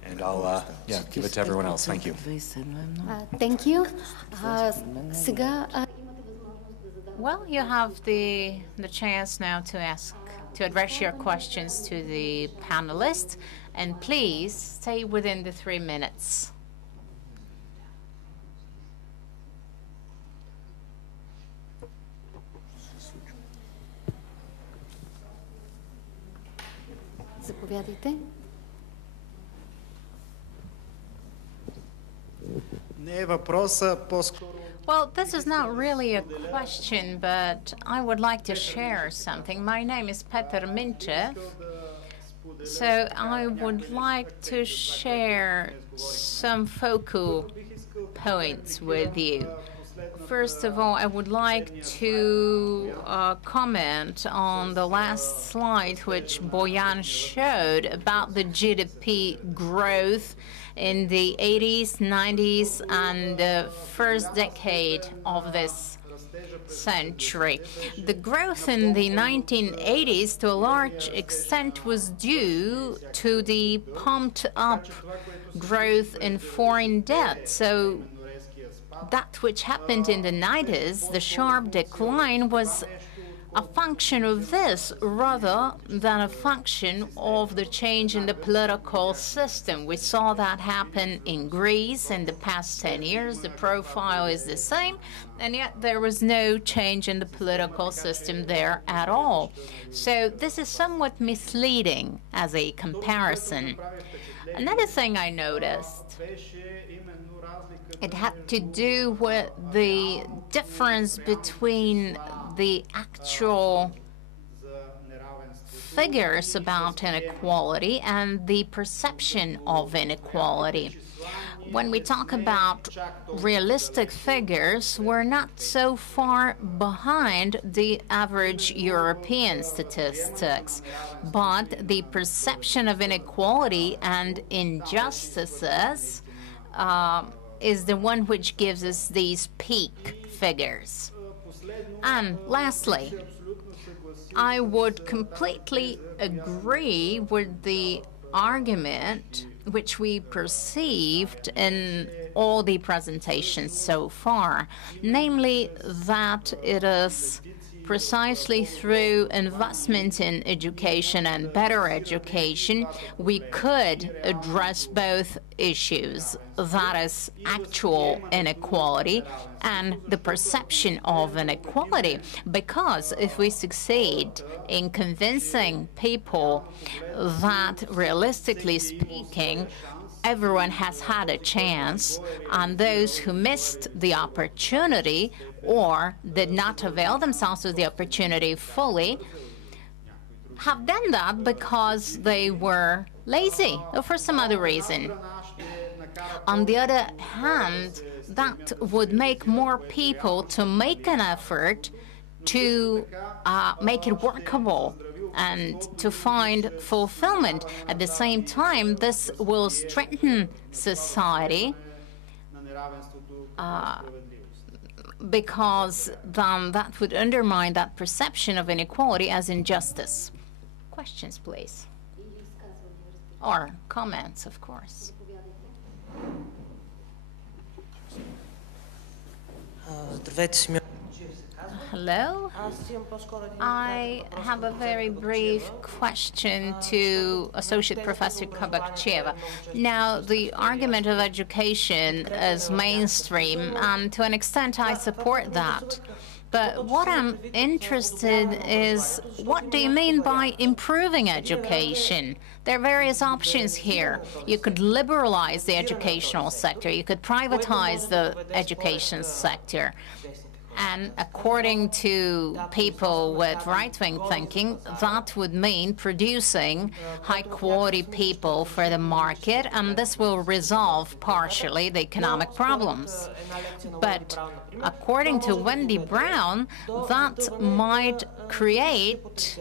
And I'll give it to everyone else. Thank you. Thank you. Well, you have the chance now to address your questions to the panelists, and please stay within the 3 minutes. Заповядайте. Well, this is not really a question, but I would like to share something. My name is Petya Kabakchieva, so I would like to share some focal points with you. First of all, I would like to comment on the last slide which Boyan showed about the GDP growth in the 80s, 90s, and the first decade of this century. The growth in the 1980s, to a large extent, was due to the pumped-up growth in foreign debt. So that which happened in the 90s, the sharp decline, was a function of this rather than a function of the change in the political system. We saw that happen in Greece in the past 10 years. The profile is the same, and yet there was no change in the political system there at all. So this is somewhat misleading as a comparison. Another thing I noticed, it had to do with the difference between the actual figures about inequality and the perception of inequality. when we talk about realistic figures, we're not so far behind the average European statistics. But the perception of inequality and injustices is the one which gives us these peak figures. And lastly, I would completely agree with the argument which we perceived in all the presentations so far, namely that it is precisely through investment in education and better education we could address both issues, that is, actual inequality and the perception of inequality. Because if we succeed in convincing people that, realistically speaking, everyone has had a chance, and those who missed the opportunity or did not avail themselves of the opportunity fully have done that because they were lazy or for some other reason. On the other hand, that would make more people to make an effort to make it workable and to find fulfillment. At the same time, this will strengthen society because then that would undermine that perception of inequality as injustice. Questions, please. Or comments, of course. Hello. I have a very brief question to Associate Professor Kabakchieva. Now, the argument of education is mainstream, and to an extent I support that. But what I'm interested in is, what do you mean by improving education? There are various options here. You could liberalize the educational sector. You could privatize the education sector. And according to people with right-wing thinking, that would mean producing high-quality people for the market, and this will resolve partially the economic problems. But according to Wendy Brown, that might create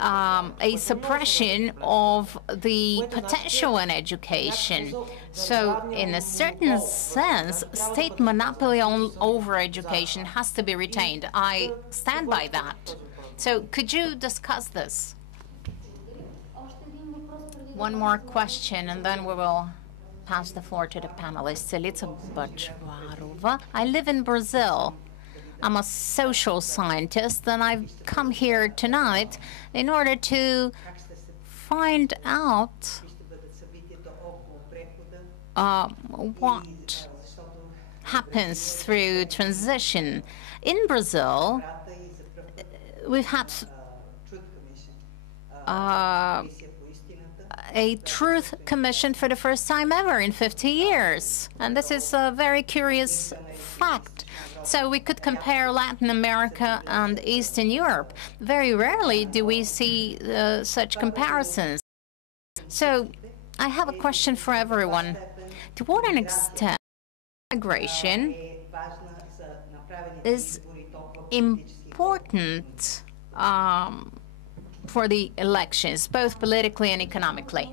a suppression of the potential in education. So, in a certain sense, state monopoly over education has to be retained. I stand by that. So, could you discuss this? One more question, and then we will pass the floor to the panelists. I live in Brazil. I'm a social scientist, and I've come here tonight in order to find out what happens through transition. In Brazil, we've had a truth commission for the first time ever in 50 years. And this is a very curious fact. So we could compare Latin America and Eastern Europe. Very rarely do we see such comparisons. So I have a question for everyone. To what an extent migration is important for the elections, both politically and economically?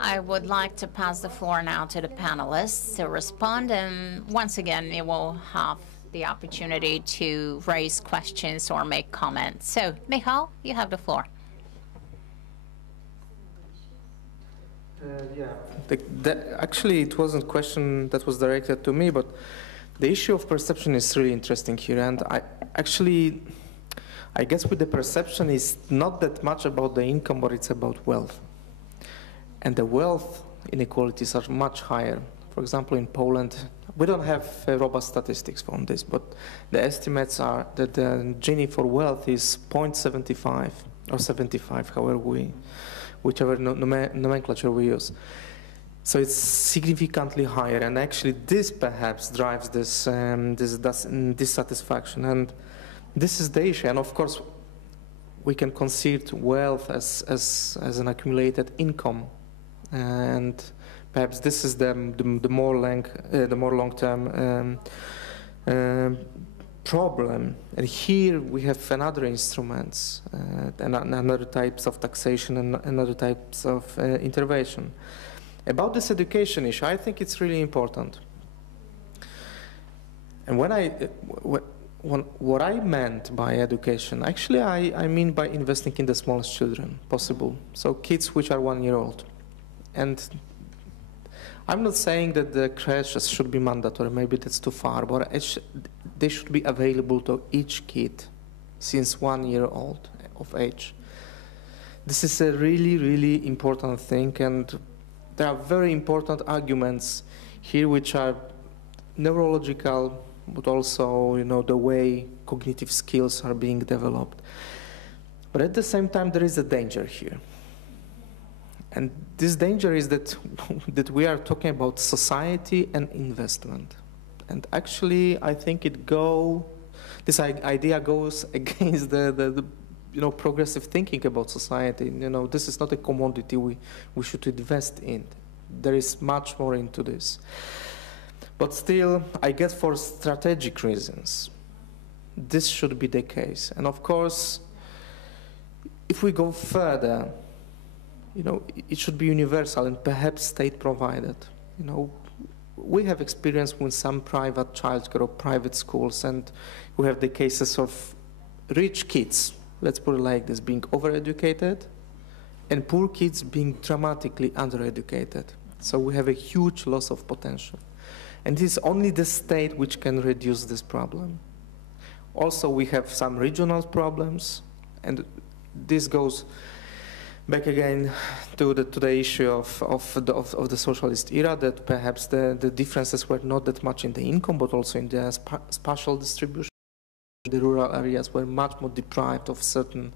I would like to pass the floor now to the panelists to respond, and once again, you will have the opportunity to raise questions or make comments. So, Michal, you have the floor. Actually, it wasn't a question that was directed to me, but the issue of perception is really interesting here. And I guess with the perception, it's not that much about the income, but it's about wealth. And the wealth inequalities are much higher. For example, in Poland, we don't have robust statistics on this, but the estimates are that the Gini for wealth is 0.75 or 75, whichever nomenclature we use. So it's significantly higher, and actually this perhaps drives this dissatisfaction. And this is the issue. And of course, we can conceive wealth as an accumulated income. And perhaps this is the more long-term problem. And here we have another instruments and another types of taxation and other types of intervention. About this education issue, I think it's really important. And what I meant by education, actually I mean by investing in the smallest children possible. So kids which are 1 year old. And I'm not saying that the creches should be mandatory, maybe that's too far, but they should be available to each kid since 1 year old of age. This is a really, really important thing, and there are very important arguments here which are neurological, but also, you know, the way cognitive skills are being developed. But at the same time, there is a danger here. And this danger is that, that we are talking about society and investment. And actually, I think this idea goes against the you know, progressive thinking about society. You know, this is not a commodity we should invest in. There is much more into this. But still, I guess for strategic reasons, this should be the case. And of course, if we go further, you know, it should be universal and perhaps state-provided. You know, we have experience with some private childcare or private schools, and we have the cases of rich kids, let's put it like this, being overeducated, and poor kids being dramatically undereducated. So we have a huge loss of potential. And it is only the state which can reduce this problem. Also, we have some regional problems, and this goes back again to the issue of the socialist era, that perhaps the differences were not that much in the income, but also in the spatial distribution. The rural areas were much more deprived of certain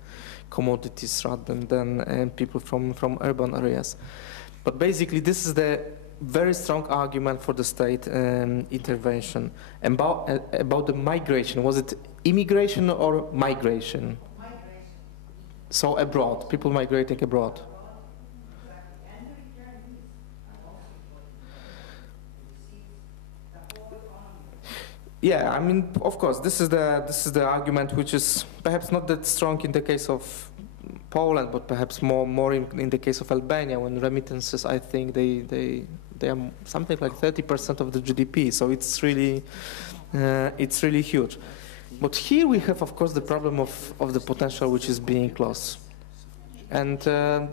commodities rather than people from urban areas. But basically, this is the very strong argument for the state intervention. About the migration, was it immigration or migration? So abroad, people migrating abroad. Yeah, I mean, of course, this is the argument which is perhaps not that strong in the case of Poland, but perhaps more in the case of Albania, when remittances, I think they are something like 30% of the GDP. So it's really huge. But here we have, of course, the problem of the potential which is being lost. And you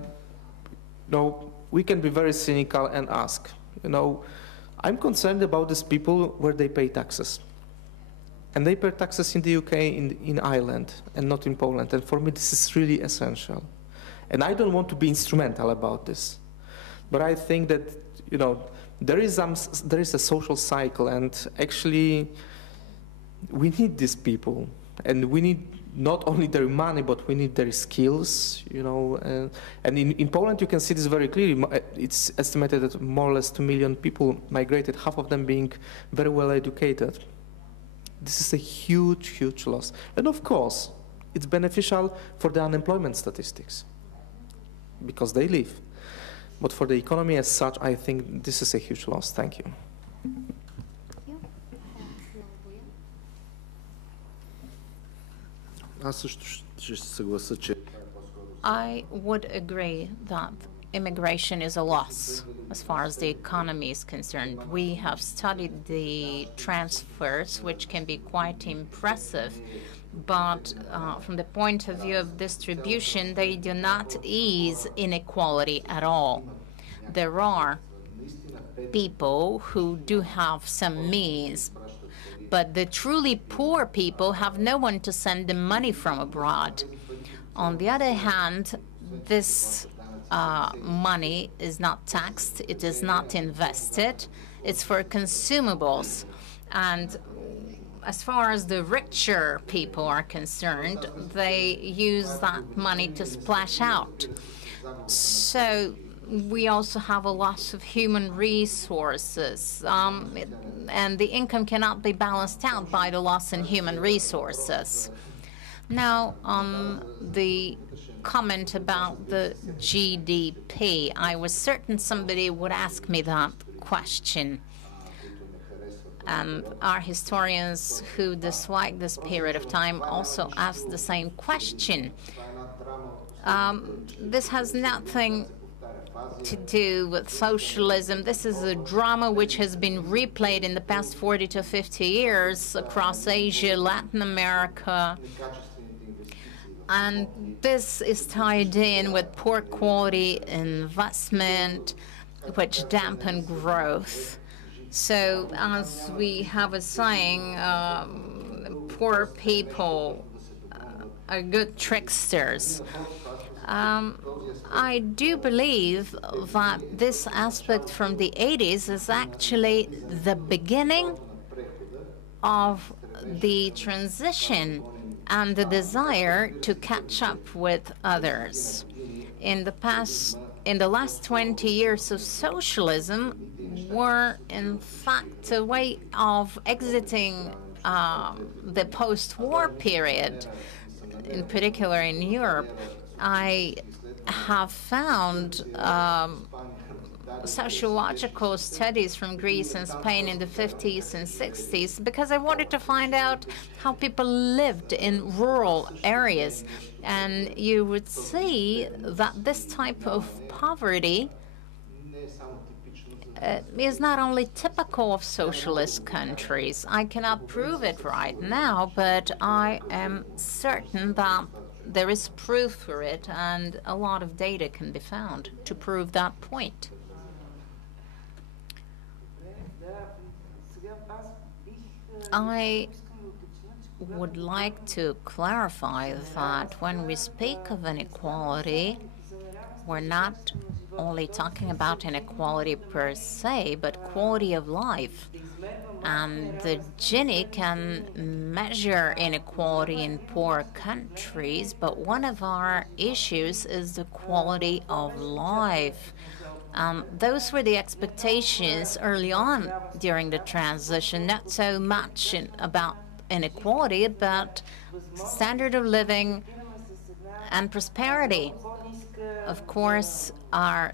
know, we can be very cynical and ask, you know, I'm concerned about these people where they pay taxes. And they pay taxes in the UK, in Ireland, and not in Poland. And for me, this is really essential. And I don't want to be instrumental about this. But I think that, you know, there is a social cycle, and actually, we need these people, and we need not only their money, but we need their skills, you know. And in Poland, you can see this very clearly. It's estimated that more or less 2 million people migrated, half of them being very well educated. This is a huge, huge loss. And of course, it's beneficial for the unemployment statistics, because they leave. But for the economy as such, I think this is a huge loss. Thank you. I would agree that immigration is a loss as far as the economy is concerned. We have studied the transfers, which can be quite impressive, but from the point of view of distribution, they do not ease inequality at all. There are people who do have some means, but the truly poor people have no one to send them money from abroad. On the other hand, this money is not taxed, it is not invested, it's for consumables. And as far as the richer people are concerned, they use that money to splash out. So we also have a loss of human resources, and the income cannot be balanced out by the loss in human resources. Now, on the comment about the GDP, I was certain somebody would ask me that question. And our historians who dislike this period of time also ask the same question. This has nothing to do with socialism. This is a drama which has been replayed in the past 40 to 50 years across Asia, Latin America. And this is tied in with poor quality investment, which dampen growth. So, as we have a saying, poor people are good tricksters. I do believe that this aspect from the 80s is actually the beginning of the transition and the desire to catch up with others. In the last 20 years of socialism were in fact a way of exiting the post-war period, in particular in Europe. I have found sociological studies from Greece and Spain in the 50s and 60s because I wanted to find out how people lived in rural areas. And you would see that this type of poverty is not only typical of socialist countries. I cannot prove it right now, but I am certain that there is proof for it, and a lot of data can be found to prove that point. I would like to clarify that when we speak of inequality, we're not only talking about inequality per se, but quality of life. And the Gini can measure inequality in poor countries, but one of our issues is the quality of life. Those were the expectations early on during the transition, not so much about inequality, but standard of living and prosperity. Of course, our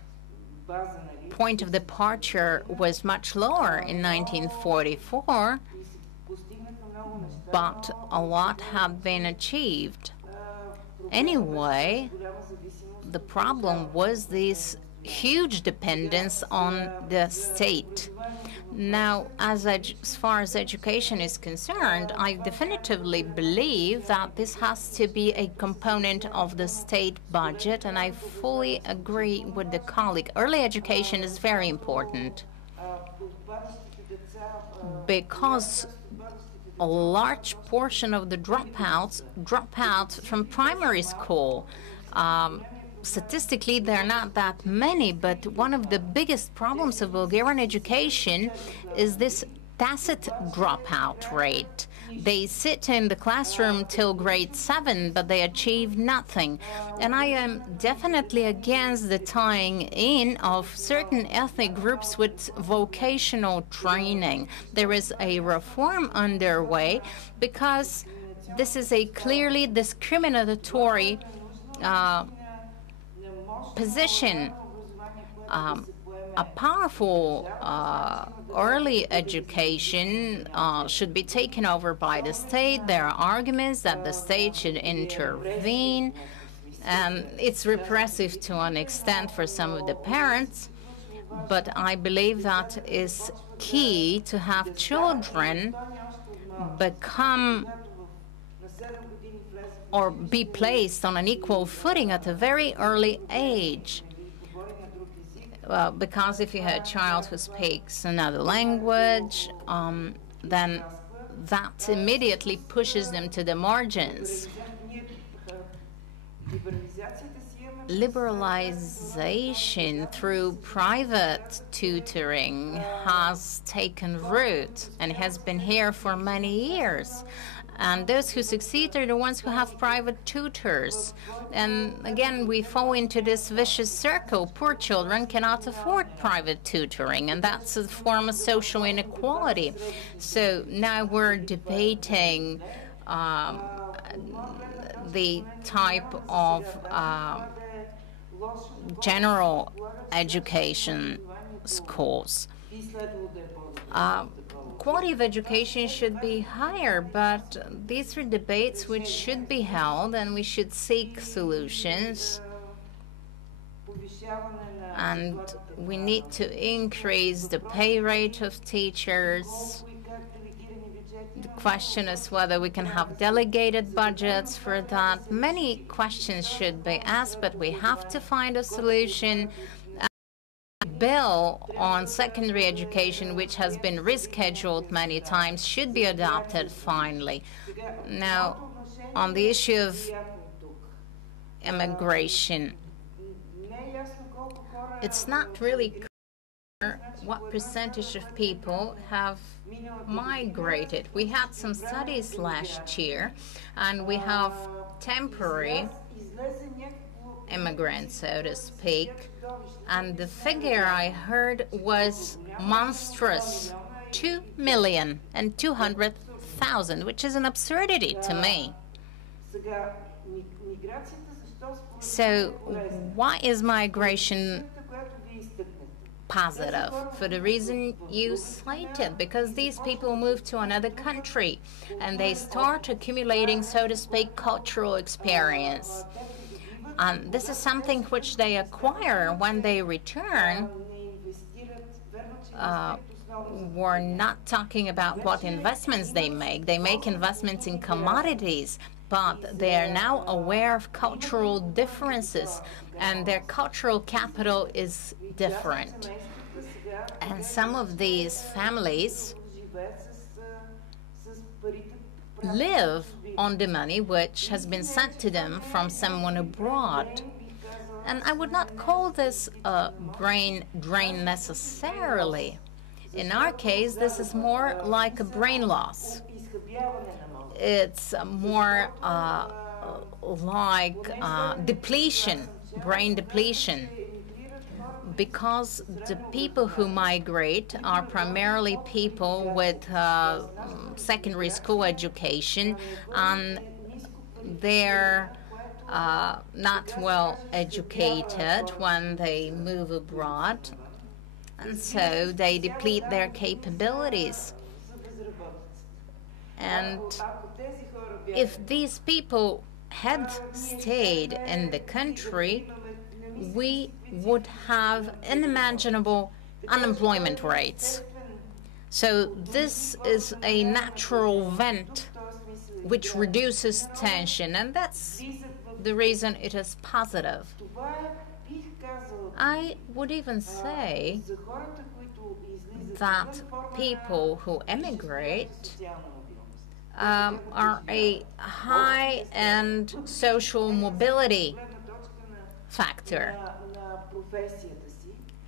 point of departure was much lower in 1944, but a lot had been achieved. Anyway, the problem was this huge dependence on the state. Now, as far as education is concerned, I definitively believe that this has to be a component of the state budget, and I fully agree with the colleague. Early education is very important because a large portion of the dropouts drop out from primary school. Statistically, there are not that many, but one of the biggest problems of Bulgarian education is this tacit dropout rate. They sit in the classroom till grade 7, but they achieve nothing. And I am definitely against the tying in of certain ethnic groups with vocational training. There is a reform underway because this is a clearly discriminatory position. A powerful early education should be taken over by the state. There are arguments that the state should intervene. It's repressive to an extent for some of the parents, but I believe that is key to have children become or be placed on an equal footing at a very early age. Because if you have a child who speaks another language, then that immediately pushes them to the margins. Liberalization through private tutoring has taken root and has been here for many years. And those who succeed are the ones who have private tutors. And again, we fall into this vicious circle. Poor children cannot afford private tutoring, and that's a form of social inequality. So now we're debating the type of general education schools. Quality of education should be higher, but these are debates which should be held, and we should seek solutions. And we need to increase the pay rate of teachers. The question is whether we can have delegated budgets for that. Many questions should be asked, but we have to find a solution. A bill on secondary education, which has been rescheduled many times, should be adopted finally. Now, on the issue of immigration, it's not really clear what percentage of people have migrated. We had some studies last year, and we have temporary immigrants, so to speak, and the figure I heard was monstrous, 2,200,000, which is an absurdity to me. So why is migration positive? For the reason you cited, because these people move to another country and they start accumulating, so to speak, cultural experience. And this is something which they acquire when they return. We're not talking about what investments they make. They make investments in commodities, but they are now aware of cultural differences, and their cultural capital is different. And some of these families live on the money which has been sent to them from someone abroad. And I would not call this a brain drain necessarily. In our case, this is more like a brain loss. It's more like depletion, brain depletion, because the people who migrate are primarily people with secondary school education, and they're not well educated when they move abroad, and so they deplete their capabilities. And if these people had stayed in the country, we would have unimaginable unemployment rates. So this is a natural vent which reduces tension, and that's the reason it is positive. I would even say that people who emigrate are a high-end social mobility factor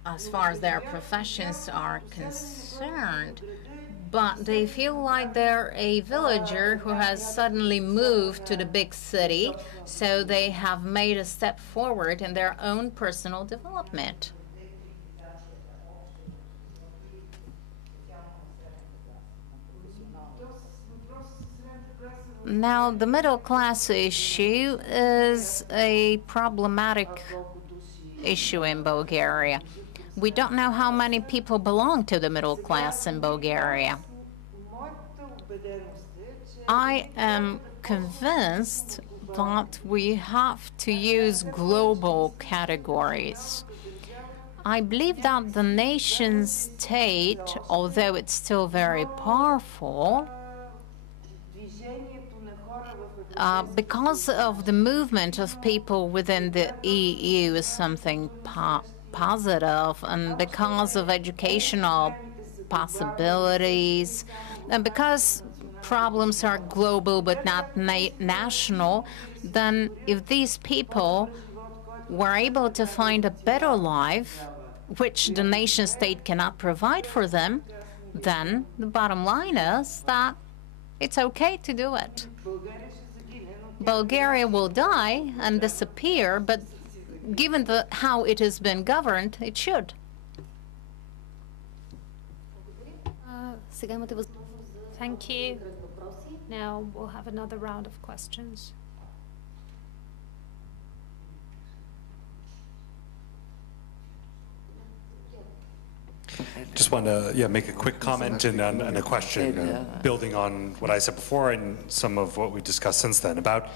as far as their professions are concerned, but they feel like they're a villager who has suddenly moved to the big city, so they have made a step forward in their own personal development. Now, the middle class issue is a problematic issue in Bulgaria. We don't know how many people belong to the middle class in Bulgaria. I am convinced that we have to use global categories. I believe that the nation state, although it's still very powerful, because of the movement of people within the EU is something positive, and because of educational possibilities, and because problems are global but not national, then if these people were able to find a better life, which the nation state cannot provide for them, then the bottom line is that it's okay to do it. Bulgaria will die and disappear, but given how it has been governed, it should. Thank you. Now we'll have another round of questions. Just want to make a quick comment and a question, building on what I said before and some of what we discussed since then about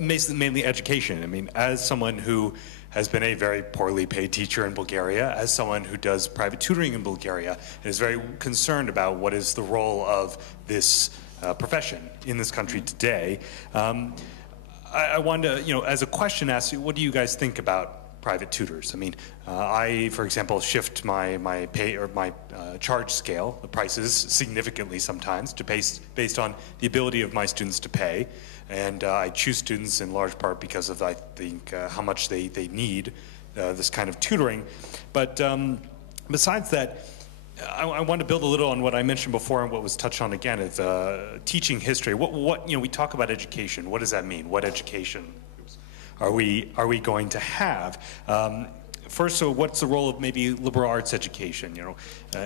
mainly education. I mean, as someone who has been a very poorly paid teacher in Bulgaria, as someone who does private tutoring in Bulgaria, and is very concerned about what is the role of this profession in this country today, I wanted to, as a question, ask you, what do you guys think about private tutors? I mean, I, for example, shift my pay or my charge scale, the prices, significantly sometimes based on the ability of my students to pay, and I choose students in large part because of, I think, how much they need this kind of tutoring. But besides that, I want to build a little on what I mentioned before and what was touched on again is teaching history. What we talk about education. What does that mean? What education are we going to have? First, so what's the role of maybe liberal arts education?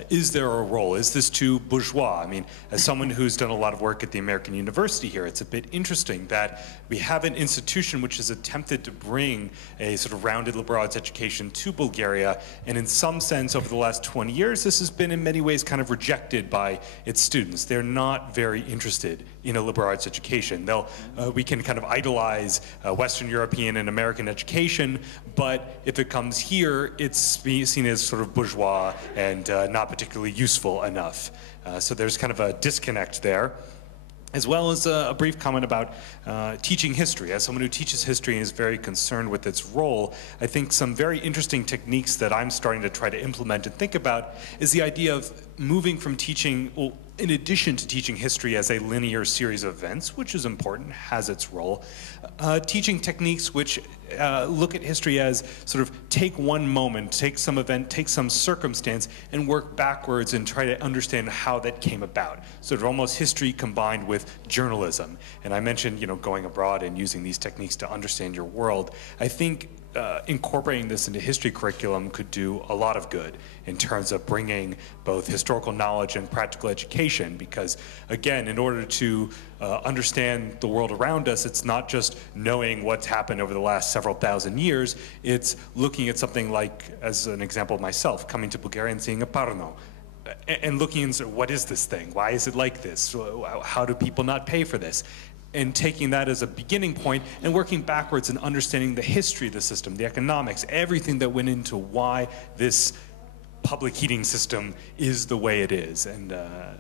Is there a role? Is this too bourgeois? I mean, as someone who's done a lot of work at the American University here, it's a bit interesting that we have an institution which has attempted to bring a sort of rounded liberal arts education to Bulgaria, and in some sense, over the last 20 years, this has been in many ways kind of rejected by its students. They're not very interested in a liberal arts education. We can kind of idolize Western European and American education, but if it comes here, it's seen as sort of bourgeois and not particularly useful enough. So there's kind of a disconnect there, as well as a brief comment about teaching history. As someone who teaches history and is very concerned with its role, I think some very interesting techniques that I'm starting to try to implement and think about is the idea of moving from teaching, well, in addition to teaching history as a linear series of events, which is important, has its role, teaching techniques which look at history as sort of take one moment, take some event, take some circumstance, and work backwards and try to understand how that came about. Sort of almost history combined with journalism. And I mentioned, going abroad and using these techniques to understand your world. I think incorporating this into history curriculum could do a lot of good in terms of bringing both historical knowledge and practical education, because again, in order to understand the world around us, it's not just knowing what's happened over the last several thousand years, it's looking at something like, as an example of myself, coming to Bulgaria and seeing a parno, and looking and saying, what is this thing? Why is it like this? How do people not pay for this? And taking that as a beginning point and working backwards and understanding the history of the system, the economics, everything that went into why this public heating system is the way it is. And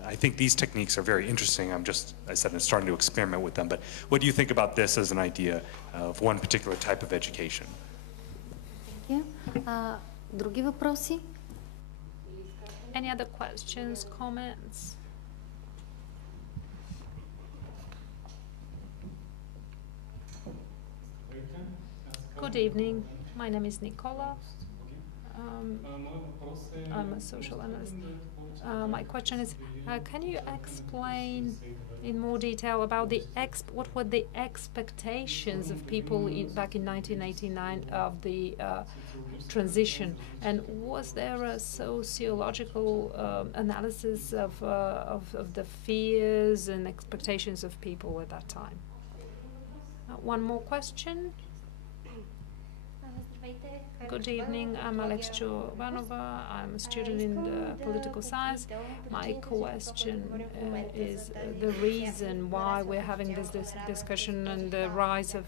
I think these techniques are very interesting. I'm starting to experiment with them. But what do you think about this as an idea of one particular type of education? Thank you. Други въпроси? Any other questions, comments? Good evening. My name is Nikola. I'm a social analyst. My question is, can you explain in more detail about what were the expectations of people back in 1989 of the transition, and was there a sociological analysis of the fears and expectations of people at that time? One more question. Good evening, I'm Alex Chovanova. I'm a student in political science. My question is the reason why we're having this discussion and the rise of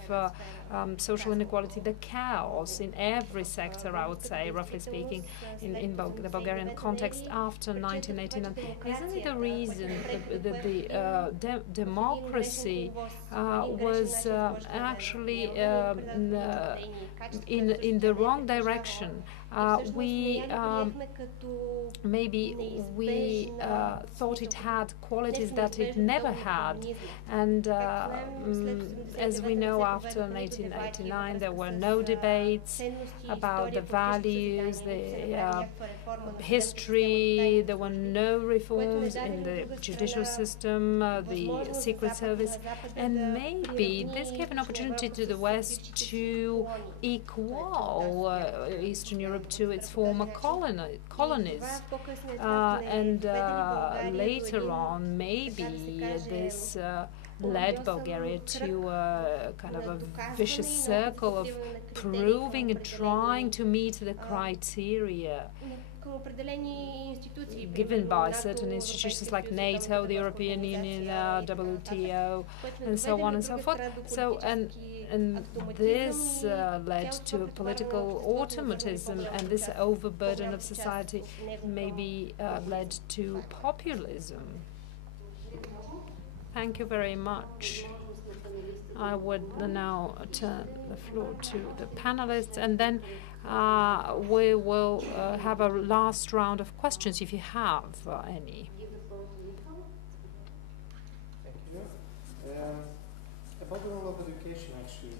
social inequality, the chaos in every sector, I would say, roughly speaking, in the Bulgarian context after 1989. Isn't the reason that the democracy was actually in the wrong direction? Maybe we thought it had qualities that it never had, and as we know, after 1989 there were no debates about the values, the history, there were no reforms in the judicial system, the Secret Service, and maybe this gave an opportunity to the West to equal Eastern Europe to its former colonies. And later on, maybe this led Bulgaria to a kind of a vicious circle of proving and trying to meet the criteria given by certain institutions like NATO, the European Union, WTO, and so on and so forth. So, and this led to political automatism, and this overburden of society maybe led to populism. Thank you very much. I would now turn the floor to the panelists, and then we will have a last round of questions if you have any. Thank you. About the role of education, actually,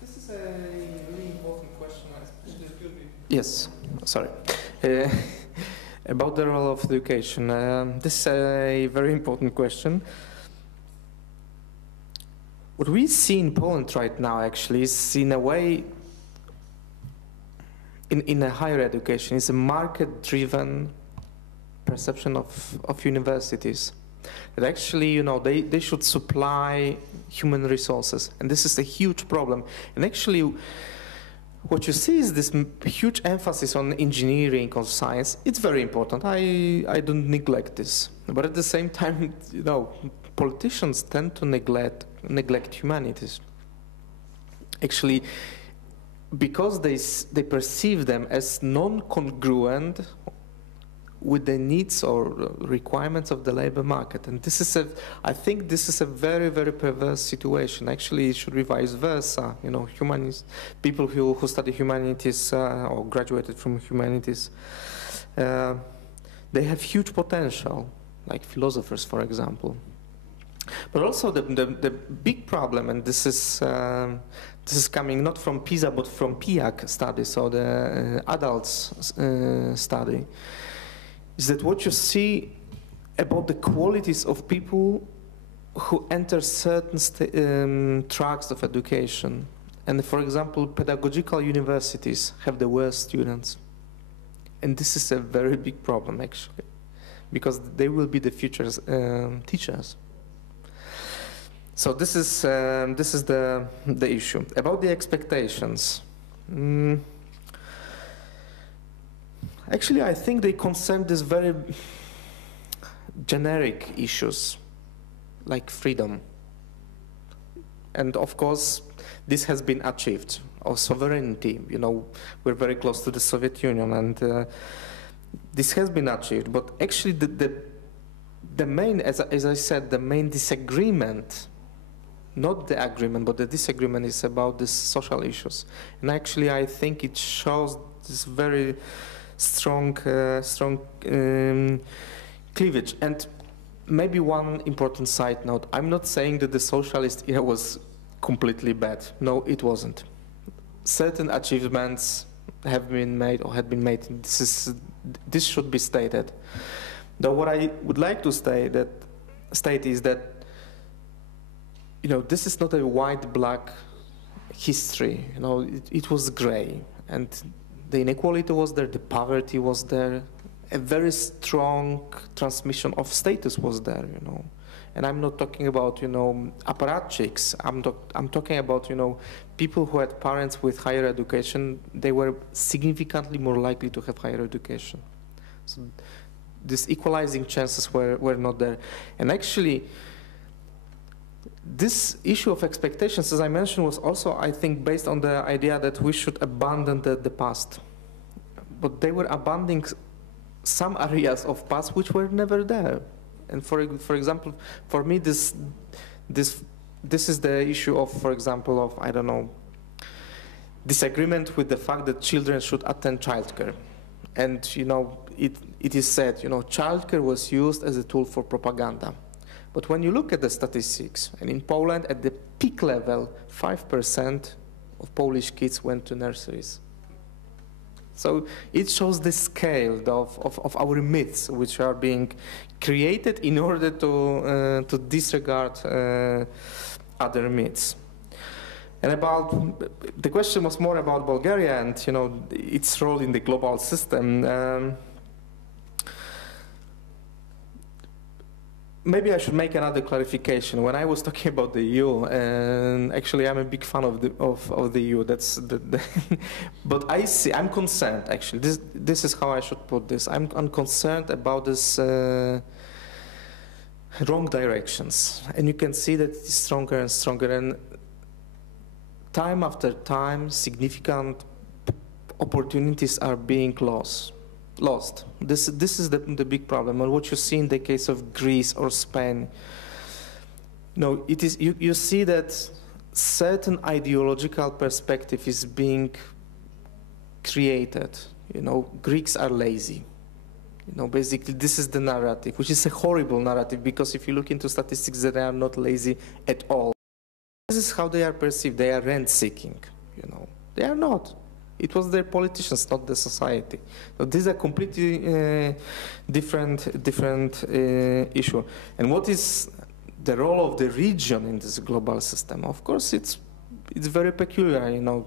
this is a really important question, especially. Yes, sorry. About the role of education, this is a very important question. What we see in Poland right now, actually, is in a way, in a higher education, is a market-driven perception of universities. That actually, you know, they should supply human resources, and this is a huge problem. And actually, what you see is this huge emphasis on engineering, on science. It's very important. I don't neglect this, but at the same time, you know, politicians tend to neglect humanities. Actually, because they perceive them as non-congruent with the needs or requirements of the labor market. And this is I think this is a very, very perverse situation. Actually, it should be vice versa. You know, people who study humanities or graduated from humanities, they have huge potential, like philosophers, for example. But also the big problem, and this is coming not from PISA but from PIAC studies, or the adults study, is that what you see about the qualities of people who enter certain tracks of education. And for example, pedagogical universities have the worst students. And this is a very big problem, actually, because they will be the future teachers. So this is the issue. About the expectations. Actually, I think they concern these very generic issues, like freedom. And of course, this has been achieved, or sovereignty. You know, we're very close to the Soviet Union, and this has been achieved. But actually, the main, as I said, the main disagreement, not the agreement, but the disagreement is about these social issues. And actually, I think it shows this very strong cleavage. And maybe one important side note: I'm not saying that the socialist era was completely bad. No, it wasn't. Certain achievements have been made or had been made. This should be stated. Though what I would like to state is that, you know, this is not a white-black history. You know, it was gray, and the inequality was there, the poverty was there, a very strong transmission of status was there, you know. And I'm not talking about, you know, apparatchiks. I'm talking about, you know, people who had parents with higher education. They were significantly more likely to have higher education. So these equalizing chances were not there. And actually, this issue of expectations, as I mentioned, was also, I think, based on the idea that we should abandon the past. But they were abandoning some areas of past which were never there. And for example, for me, this is the issue of, for example, of, I don't know, disagreement with the fact that children should attend childcare. And, you know, it is said, you know, childcare was used as a tool for propaganda. But when you look at the statistics, and in Poland, at the peak level, 5% of Polish kids went to nurseries. So it shows the scale of our myths, which are being created in order to disregard other myths. And about, the question was more about Bulgaria and, you know, its role in the global system. maybe I should make another clarification. When I was talking about the EU, and actually I'm a big fan of the EU. But I'm concerned. Actually, this is how I should put this. I'm concerned about this wrong directions, and you can see that it's stronger and stronger. And time after time, significant opportunities are being lost. This is the big problem, and what you see in the case of Greece or Spain. No, it is you see that certain ideological perspective is being created. You know, Greeks are lazy. You know, basically this is the narrative, which is a horrible narrative, because if you look into statistics, they are not lazy at all. This is how they are perceived. They are rent-seeking. You know, they are not. It was their politicians, not the society. So these are completely different issue. And what is the role of the region in this global system? Of course, it's very peculiar. You know,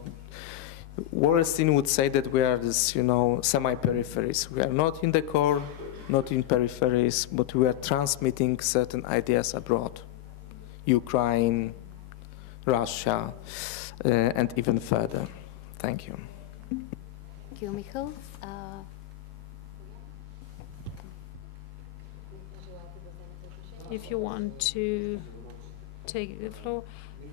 Wallerstein would say that we are this, you know, semi-peripheries. We are not in the core, not in peripheries, but we are transmitting certain ideas abroad. Ukraine, Russia, and even further. Thank you. Thank you, Michal. If you want to take the floor.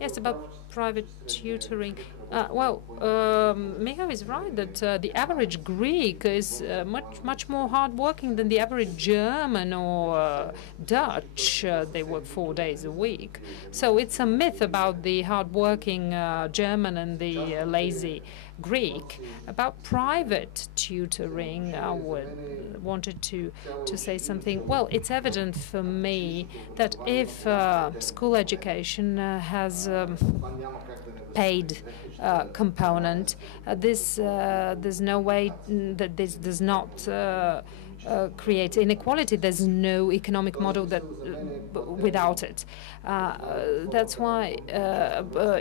Yes, about private tutoring. Michal is right that the average Greek is much more hardworking than the average German or Dutch. They work 4 days a week. So it's a myth about the hardworking German and the lazy Greek. About private tutoring, I wanted to say something. Well, it's evident for me that if school education has paid component, there's no way that this does not create inequality. There's no economic model that without it. That's why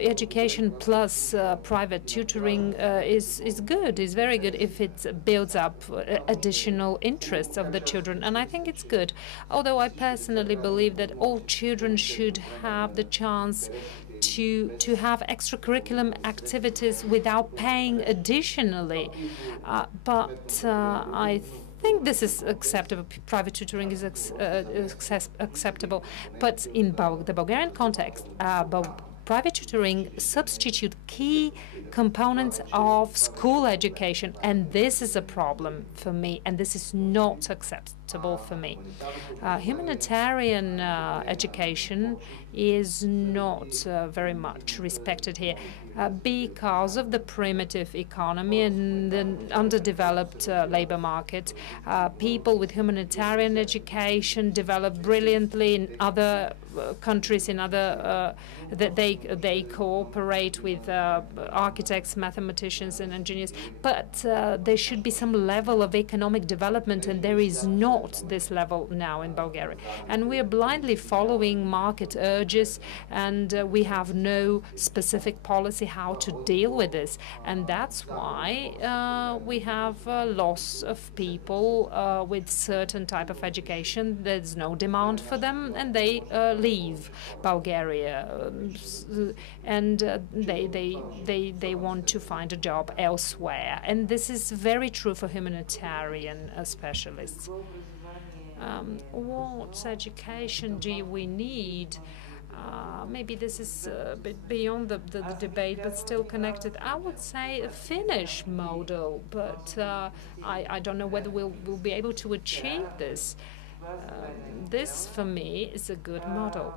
education plus private tutoring is good, is very good if it builds up additional interests of the children. And I think it's good. Although I personally believe that all children should have the chance to have extracurricular activities without paying additionally. But I think this is acceptable. Private tutoring is acceptable. But in the Bulgarian context, private tutoring substitute key components of school education, and this is a problem for me, and this is not acceptable for me. Humanitarian education is not very much respected here because of the primitive economy and the underdeveloped labor market. People with humanitarian education develop brilliantly in other countries, in other that they cooperate with architects, mathematicians, and engineers. But there should be some level of economic development, and there is not this level now in Bulgaria. And we are blindly following market urges, and we have no specific policy how to deal with this. And that's why we have a loss of people with certain type of education. There's no demand for them, and they leave Bulgaria, and they want to find a job elsewhere. And this is very true for humanitarian specialists. What education do we need? Maybe this is a bit beyond the debate, but still connected. I would say a Finnish model, but I don't know whether we'll be able to achieve this. This, for me, is a good model.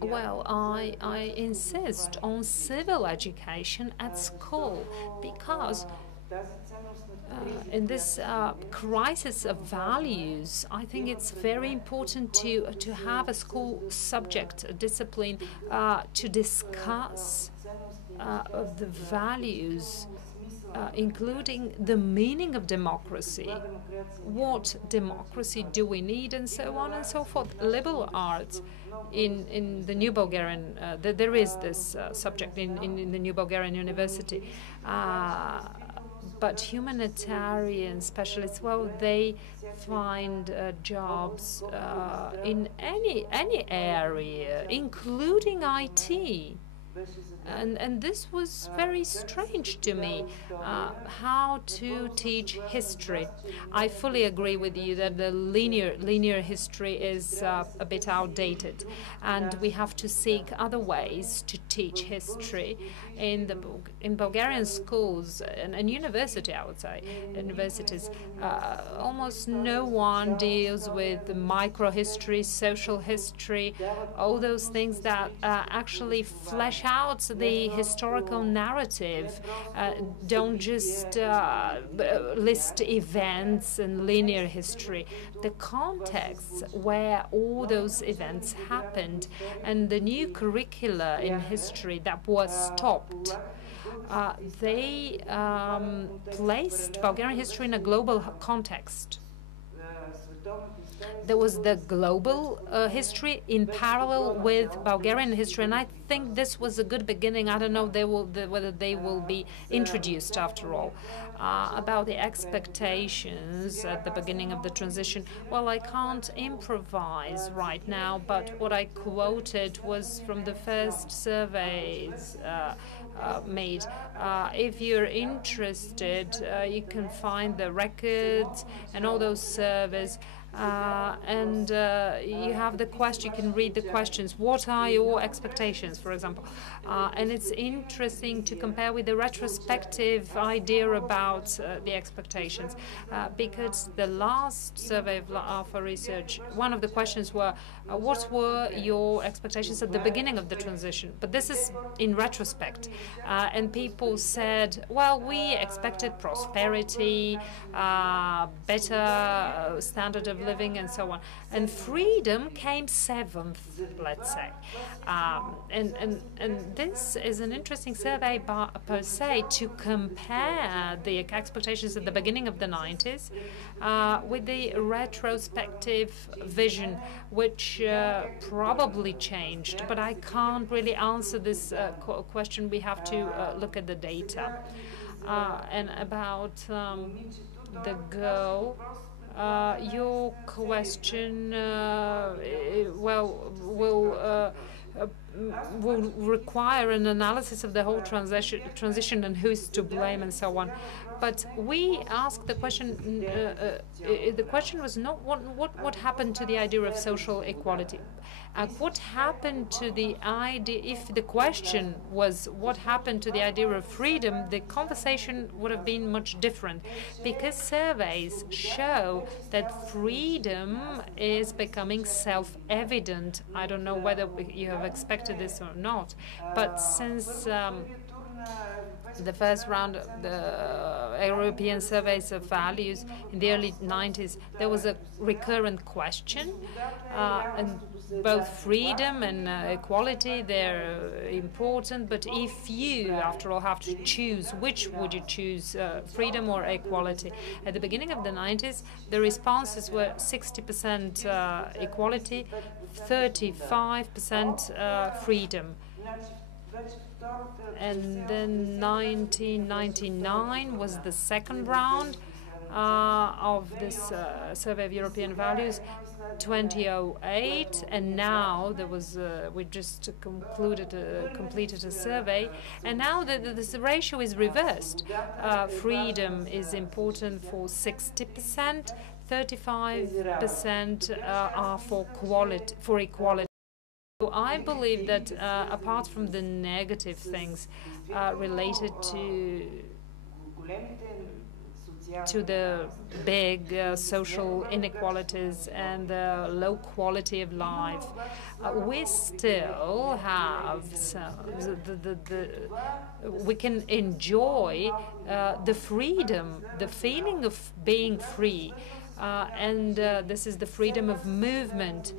Well, I insist on civil education at school because in this crisis of values, I think it's very important to have a school subject, a discipline, to discuss the values, including the meaning of democracy, what democracy do we need, and so on and so forth. Liberal arts in the New Bulgarian, there is this subject in the New Bulgarian University. but humanitarian specialists, well, they find jobs in any area, including IT. And this was very strange to me, how to teach history. I fully agree with you that the linear history is a bit outdated, and we have to seek other ways to teach history. In Bulgarian schools and university, I would say, universities, almost no one deals with the microhistory, social history, all those things that actually flesh out the historical narrative. Don't just list events and linear history. The context where all those events happened, and the new curricula in history that was stopped, they placed Bulgarian history in a global context. There was the global history in parallel with Bulgarian history, and I think this was a good beginning. I don't know whether they will be introduced after all. About the expectations at the beginning of the transition, well, I can't improvise right now, but what I quoted was from the first surveys made. If you're interested, you can find the records and all those surveys. And you have the question, you can read the questions. What are your expectations, for example? And it's interesting to compare with the retrospective idea about the expectations, because the last survey of Alpha Research, one of the questions were, what were your expectations at the beginning of the transition? But this is in retrospect. And people said, well, we expected prosperity, better standard of living, and so on. And freedom came seventh, let's say. And this is an interesting survey per se, to compare the expectations at the beginning of the 90s with the retrospective vision, which probably changed. But I can't really answer this question. We have to look at the data. And about the goal, your question, well, will require an analysis of the whole transition and who's to blame and so on. But we asked the question. The question was not what happened to the idea of social equality. What happened to the idea? If the question was what happened to the idea of freedom, the conversation would have been much different, because surveys show that freedom is becoming self-evident. I don't know whether you have expected this or not, but since the first round of the European surveys of values in the early 90s, there was a recurrent question, and both freedom and equality, they're important, but if you, after all, have to choose, which would you choose, freedom or equality? At the beginning of the 90s, the responses were 60% equality, 35% freedom. And then 1999 was the second round of this survey of European values, 2008, and now there was we just completed a survey, and now the ratio is reversed. Freedom is important for 60%, 35% are for equality. So I believe that apart from the negative things related to the big social inequalities and the low quality of life, we still have we can enjoy the freedom, the feeling of being free. And this is the freedom of movement,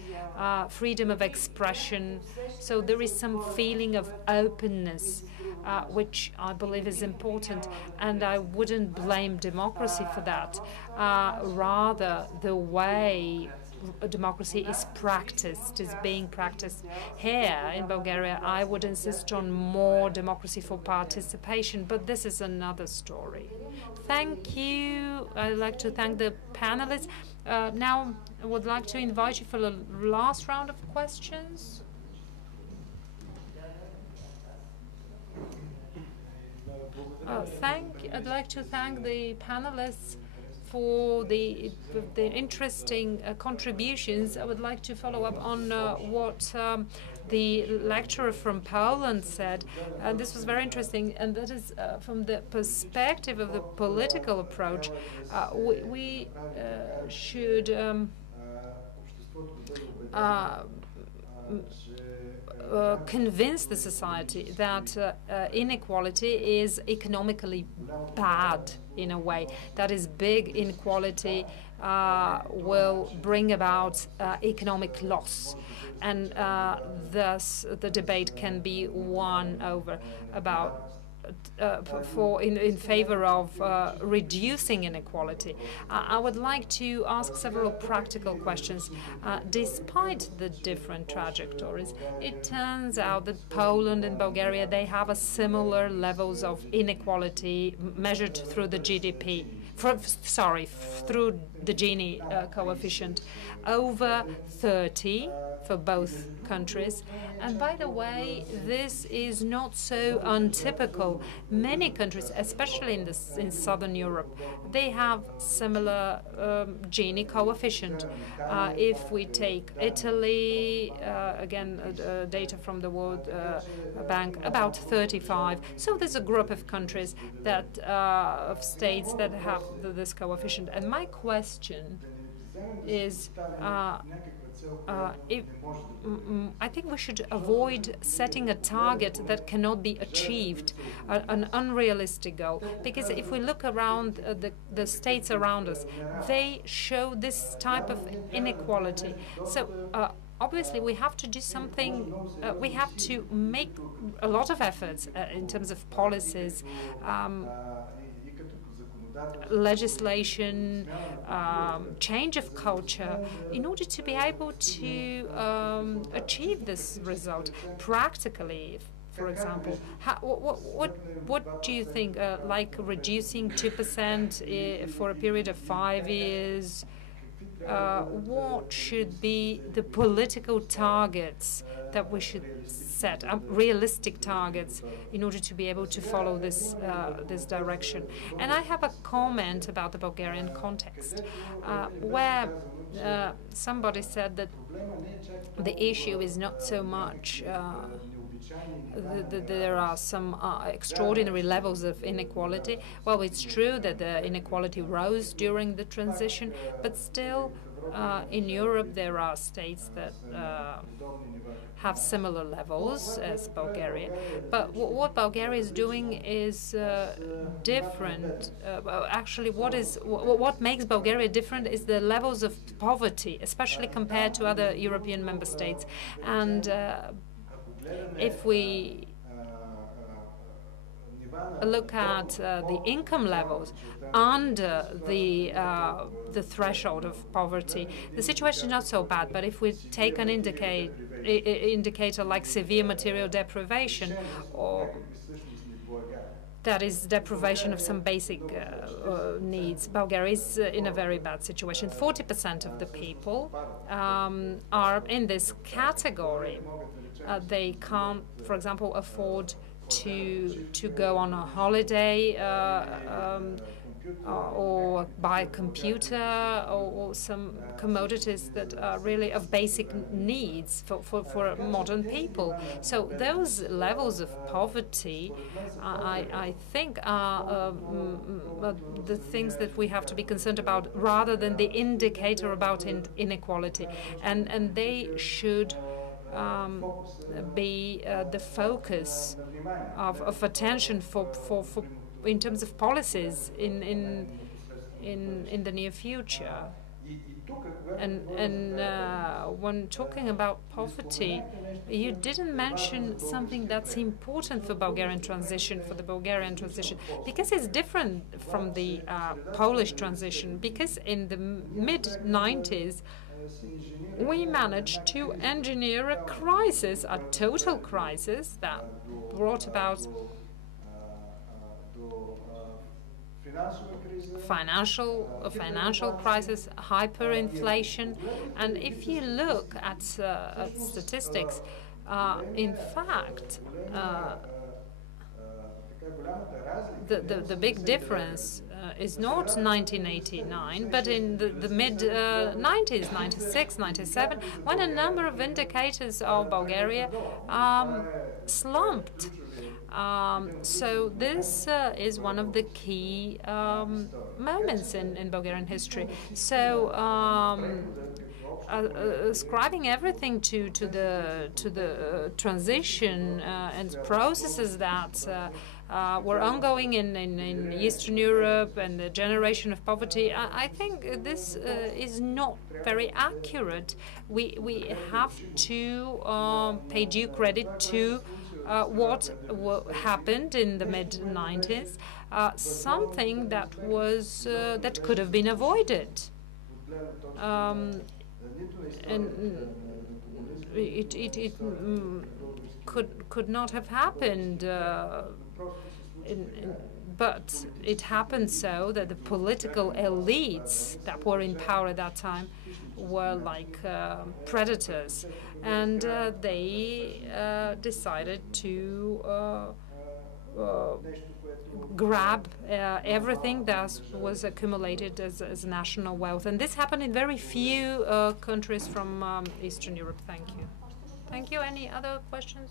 freedom of expression. So there is some feeling of openness, which I believe is important, and I wouldn't blame democracy for that. Rather, the way democracy is practiced, is being practiced. Here in Bulgaria, I would insist on more democracy for participation, but this is another story. Thank you. I'd like to thank the panelists. Now, I would like to invite you for the last round of questions. I'd like to thank the panelists for the interesting contributions. I would like to follow up on what the lecturer from Poland said. This was very interesting, and that is from the perspective of the political approach. We should convince the society that inequality is economically bad in a way. That is, big inequality will bring about economic loss, and thus the debate can be won over about in favor of reducing inequality. I would like to ask several practical questions. Despite the different trajectories, it turns out that Poland and Bulgaria, they have a similar levels of inequality measured through the GDP. Through the Gini coefficient, over 30 for both countries. And by the way, this is not so untypical. Many countries, especially in Southern Europe, they have similar Gini coefficient. If we take Italy, again, data from the World Bank, about 35. So there's a group of countries that of states that have this coefficient. And my question is, I think we should avoid setting a target that cannot be achieved, an unrealistic goal. Because if we look around the states around us, they show this type of inequality. So obviously, we have to do something. We have to make a lot of efforts in terms of policies, legislation, change of culture, in order to be able to achieve this result practically. For example, what do you think? Like reducing 2% for a period of 5 years? What should be the political targets that we should set, realistic targets, in order to be able to follow this this direction? And I have a comment about the Bulgarian context, where somebody said that the issue is not so much there are some extraordinary levels of inequality. Well, it's true that the inequality rose during the transition, but still in Europe there are states that have similar levels as Bulgaria. But what Bulgaria is doing is different. Actually, what makes Bulgaria different is the levels of poverty, especially compared to other European member states. And if we look at the income levels under the threshold of poverty, the situation is not so bad. But if we take an indicator like severe material deprivation, or that is deprivation of some basic needs, Bulgaria is in a very bad situation. 40% of the people are in this category. They can't, for example, afford to go on a holiday or buy a computer or some commodities that are really of basic needs for modern people. So those levels of poverty, I think, are the things that we have to be concerned about, rather than the indicator about inequality. And they should be the focus of attention for in terms of policies in the near future. And when talking about poverty, you didn't mention something that's important for Bulgarian transition, because it's different from the Polish transition. Because in the mid-90s, we managed to engineer a crisis, a total crisis that brought about financial crisis, hyperinflation, and if you look at statistics, in fact, the big difference is not 1989, but in the mid-90s, 96, 97, when a number of indicators of Bulgaria slumped. So this is one of the key moments in Bulgarian history. So ascribing everything to the transition and processes that were ongoing in Eastern Europe and the generation of poverty, I think this is not very accurate. We have to pay due credit to what happened in the mid-90s, something that was that could have been avoided. And it could not have happened, but it happened so that the political elites that were in power at that time were like predators, and they decided to grab everything that was accumulated as national wealth. And this happened in very few countries from Eastern Europe. Thank you. Thank you. Any other questions?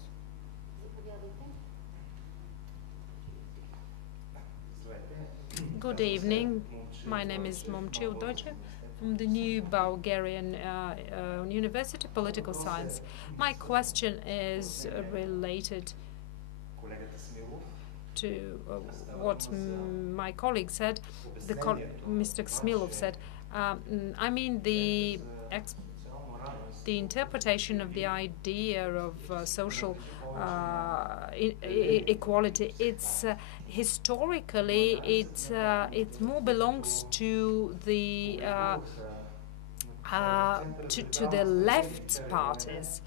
Good evening. My name is Momchil Doce from the New Bulgarian University, Political Science. My question is related to what my colleague said, Mr. Smilov said. I mean the interpretation of the idea of social equality. It's historically it more belongs to the left parties,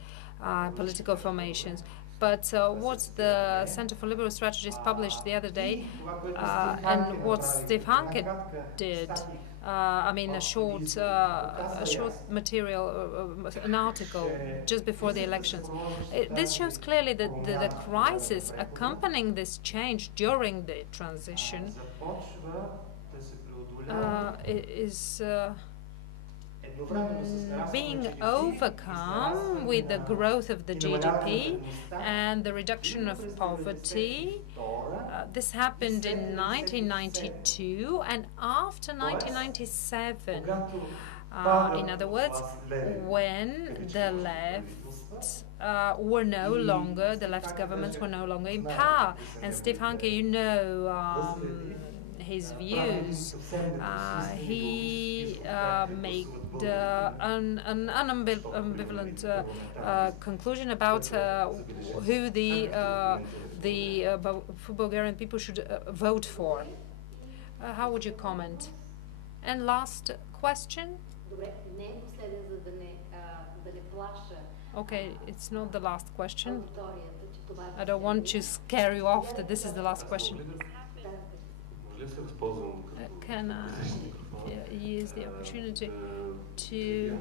political formations. But what the Center for Liberal Strategies published the other day, and what Steve Hanke did, I mean a short material, an article just before the elections. This shows clearly that the crisis accompanying this change during the transition is being overcome with the growth of the GDP and the reduction of poverty. This happened in 1992 and after 1997. In other words, when the left were no longer, the left governments were no longer in power. And Steve Hanke, you know his views. He made an ambivalent conclusion about who the Bulgarian people should vote for. How would you comment? And last question. Okay, it's not the last question. I don't want to scare you off that this is the last question. Can I use the opportunity to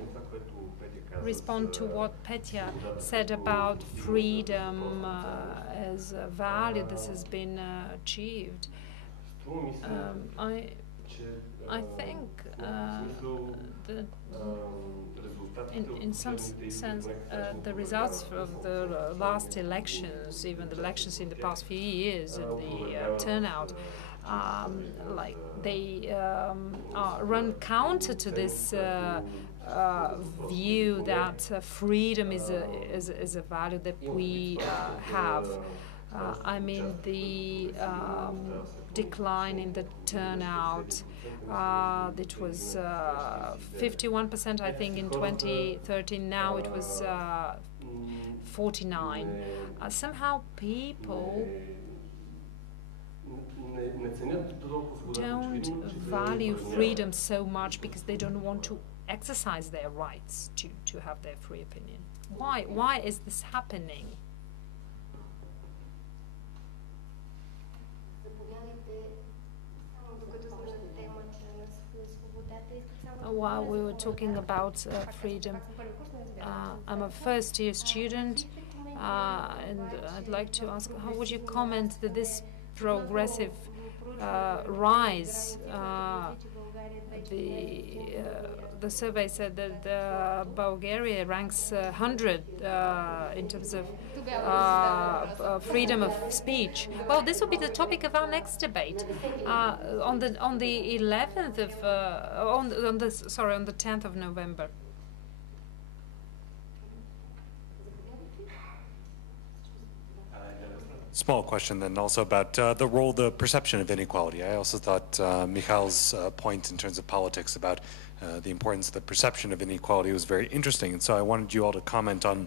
respond to what Petya said about freedom as a value that has been achieved? I think that in some sense the results of the last elections, even the elections in the past few years, and the turnout, like they run counter to this view that freedom is a value that we have. I mean, the decline in the turnout, it was 51%, I think, in 2013. Now it was 49%. Somehow people don't value freedom so much because they don't want to exercise their rights to have their free opinion. Why is this happening? While we were talking about freedom, I'm a first-year student, and I'd like to ask, how would you comment that this progressive rise? The survey said that Bulgaria ranks 100 in terms of freedom of speech. Well, this will be the topic of our next debate on the 11th of on the 10th of November. Small question then also about the role, the perception of inequality. I also thought Michal's point in terms of politics about the importance of the perception of inequality was very interesting. And so I wanted you all to comment on,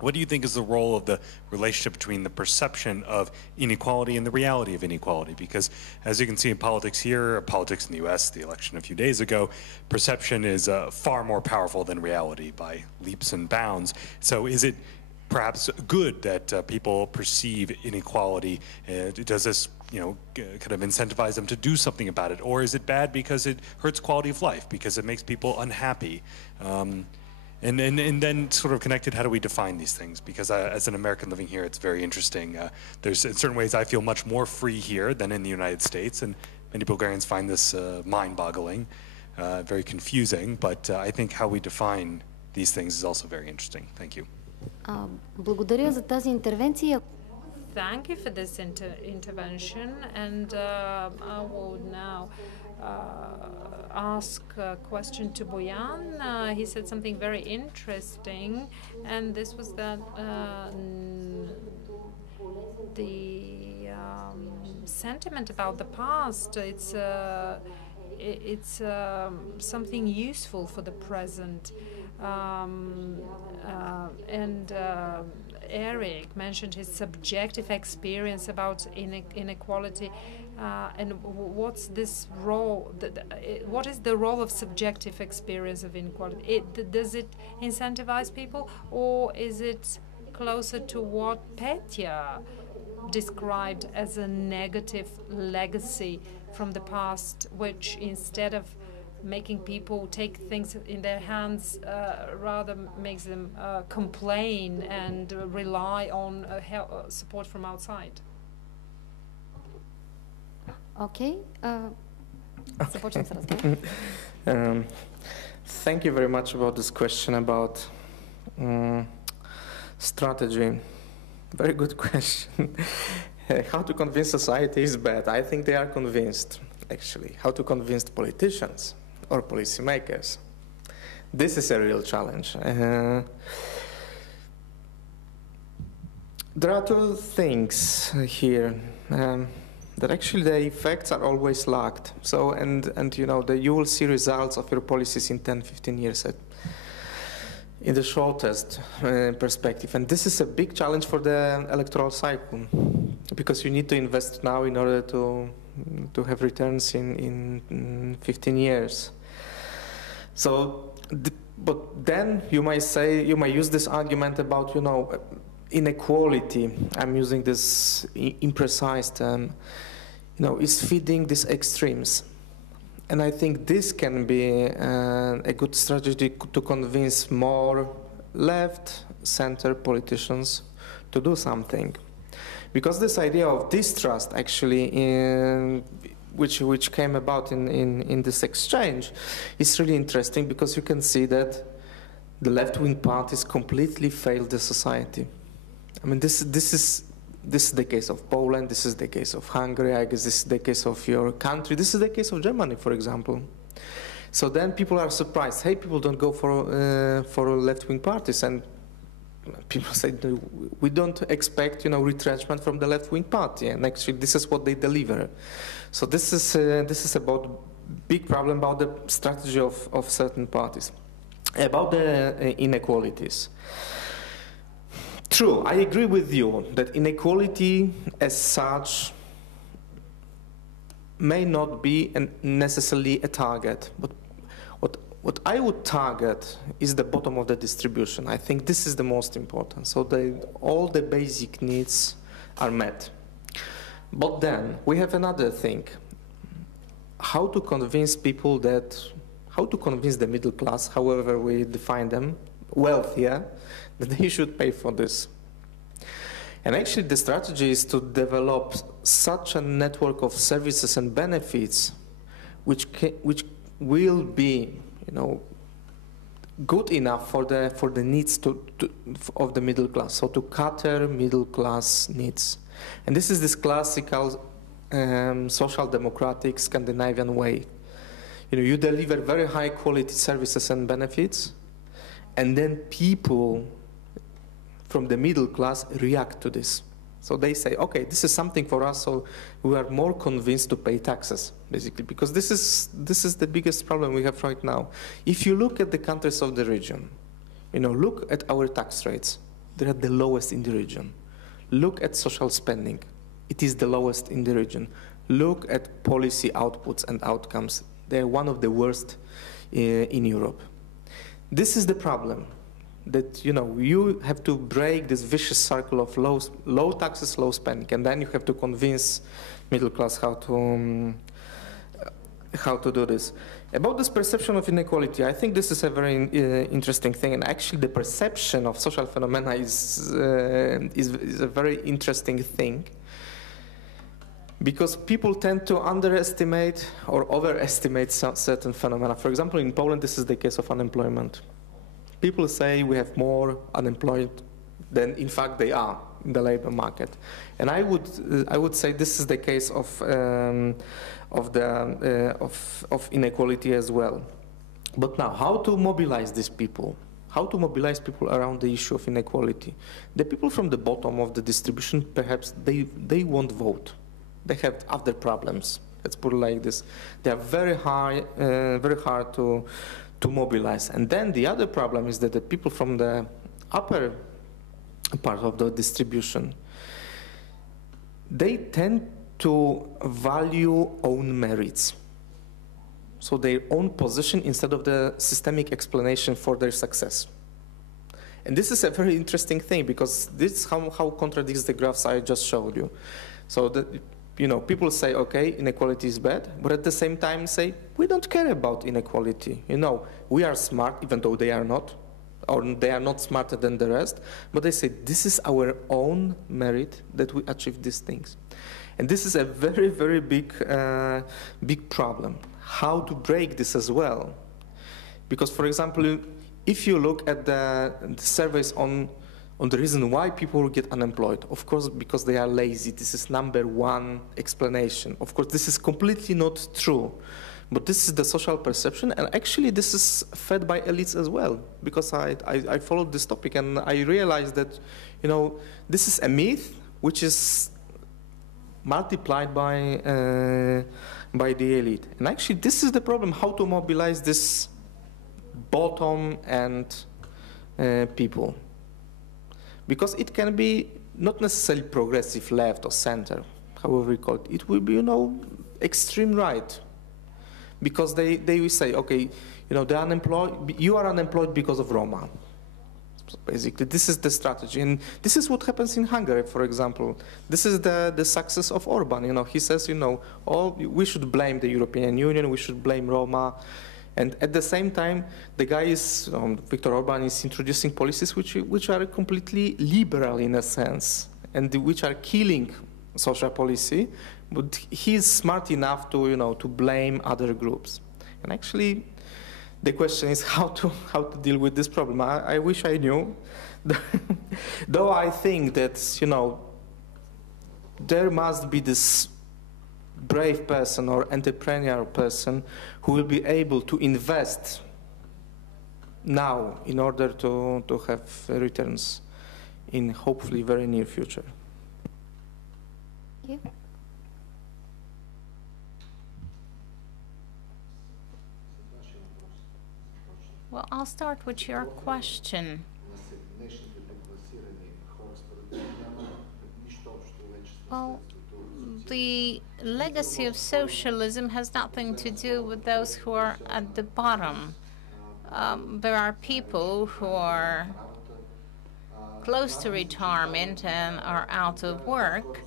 what do you think is the role of the relationship between the perception of inequality and the reality of inequality? Because as you can see in politics here, politics in the US, the election a few days ago, perception is far more powerful than reality by leaps and bounds. So is it perhaps good that people perceive inequality? Does this, kind of incentivize them to do something about it? Or is it bad because it hurts quality of life, because it makes people unhappy? And then sort of connected, how do we define these things? Because as an American living here, it's very interesting. There's in certain ways I feel much more free here than in the United States, and many Bulgarians find this mind-boggling, very confusing, but I think how we define these things is also very interesting. Thank you. Благодаря за тази интервенция. Thank you for this intervention, and I will now ask a question to Boyan. He said something very interesting, and this was that the sentiment about the past, it's something useful for the present. Eric mentioned his subjective experience about inequality, and what's this role? What is the role of subjective experience of inequality? Does it incentivize people, or is it closer to what Petya described as a negative legacy from the past, which instead of making people take things in their hands, rather makes them complain and rely on support from outside? Okay. Започвам с разговор. Thank you very much about this question about strategy. Very good question. How to convince society is bad. I think they are convinced, actually. How to convince politicians or policymakers. This is a real challenge. There are two things here that actually the effects are always lagged. So, and you will see results of your policies in 10, 15 years in the shortest perspective. And this is a big challenge for the electoral cycle, because you need to invest now in order to have returns in 15 years. So, but then you might say, you might use this argument about, inequality. I'm using this imprecise term. Is feeding these extremes. And I think this can be a good strategy to convince more left, center politicians to do something. Because this idea of distrust, actually, which came about in this exchange, is really interesting, because you can see that the left-wing parties completely failed the society. I mean, this is the case of Poland, this is the case of Hungary, I guess this is the case of your country, this is the case of Germany, for example. So then people are surprised, hey, people don't go for left-wing parties, and people say, we don't expect, retrenchment from the left-wing party, and actually this is what they deliver. So this is about big problem about the strategy of certain parties. About the inequalities. True, I agree with you that inequality as such may not be necessarily a target, but what I would target is the bottom of the distribution. I think this is the most important. So all the basic needs are met. But then we have another thing. How to convince people how to convince the middle class, however we define them, wealthier, that they should pay for this. And actually the strategy is to develop such a network of services and benefits which will be, good enough for the needs of the middle class, so to cater middle class needs. And this is this classical social democratic Scandinavian way. You deliver very high quality services and benefits, and then people from the middle class react to this. So they say, okay, this is something for us, so we are more convinced to pay taxes, basically, because this is the biggest problem we have right now. If you look at the countries of the region, look at our tax rates. They are the lowest in the region. Look at social spending. It is the lowest in the region. Look at policy outputs and outcomes. They're one of the worst in Europe. This is the problem, that you have to break this vicious circle of low taxes, low spending, and then you have to convince middle class how to do this. About this perception of inequality, I think this is a very interesting thing, and actually the perception of social phenomena is a very interesting thing, because people tend to underestimate or overestimate certain phenomena. For example, in Poland, this is the case of unemployment. People say we have more unemployed than in fact they are in the labor market, and I would say this is the case of inequality as well. But now, how to mobilize these people? How to mobilize people around the issue of inequality? The people from the bottom of the distribution, perhaps they won't vote. They have other problems. Let's put it like this. They are very hard to mobilize. And then the other problem is that the people from the upper part of the distribution, they tend to value own merits. So their own position instead of the systemic explanation for their success. And this is a very interesting thing, because this how contradicts the graphs I just showed you. So that, people say, okay, inequality is bad, but at the same time say, we don't care about inequality. We are smart, even though they are not, or they are not smarter than the rest, but they say, this is our own merit that we achieve these things. And this is a very, very big problem. How to break this as well? Because, for example, if you look at the surveys on the reason why people get unemployed, of course, because they are lazy. This is number one explanation. Of course, this is completely not true, but this is the social perception, and actually this is fed by elites as well, because I followed this topic and I realized that, this is a myth which is multiplied by the elite. And actually this is the problem, how to mobilize this bottom and people. Because it can be not necessarily progressive left or center, however we call it. It will be, extreme right. Because they will say, okay, the unemployed, you are unemployed because of Roma. So basically, this is the strategy. And this is what happens in Hungary, for example. This is the success of Orban. He says, we should blame the European Union, we should blame Roma. And at the same time, the guy is, Viktor Orban is introducing policies which are completely liberal in a sense, and which are killing social policy, but he's smart enough to blame other groups. And actually, the question is how to deal with this problem. I wish I knew, though I think that, there must be this brave person or entrepreneurial person who will be able to invest now in order to have returns in hopefully very near future. Thank you. Well, I'll start with your question. Well, the legacy of socialism has nothing to do with those who are at the bottom. there are people who are close to retirement and are out of work,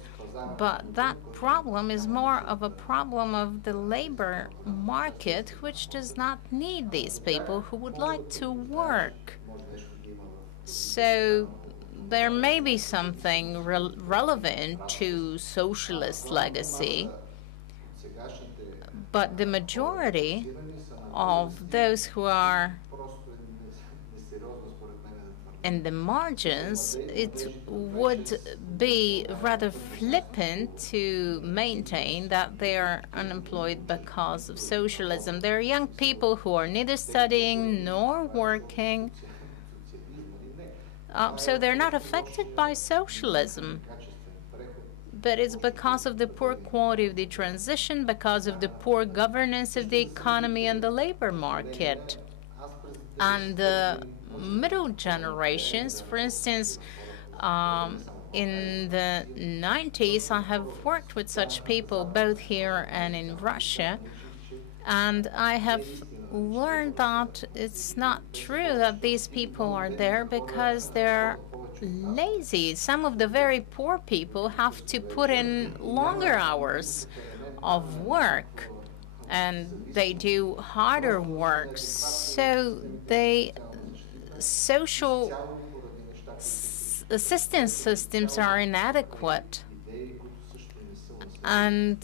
but that problem is more of a problem of the labor market, which does not need these people who would like to work. So there may be something relevant to socialist legacy, but the majority of those who are in the margins, it would be rather flippant to maintain that they are unemployed because of socialism. There are young people who are neither studying nor working, so they're not affected by socialism. But it's because of the poor quality of the transition, because of the poor governance of the economy and the labor market. And the middle generations, for instance, in the 90s, I have worked with such people both here and in Russia, and I have learned that it's not true that these people are there because they're lazy. Some of the very poor people have to put in longer hours of work, and they do harder work, so social assistance systems are inadequate. And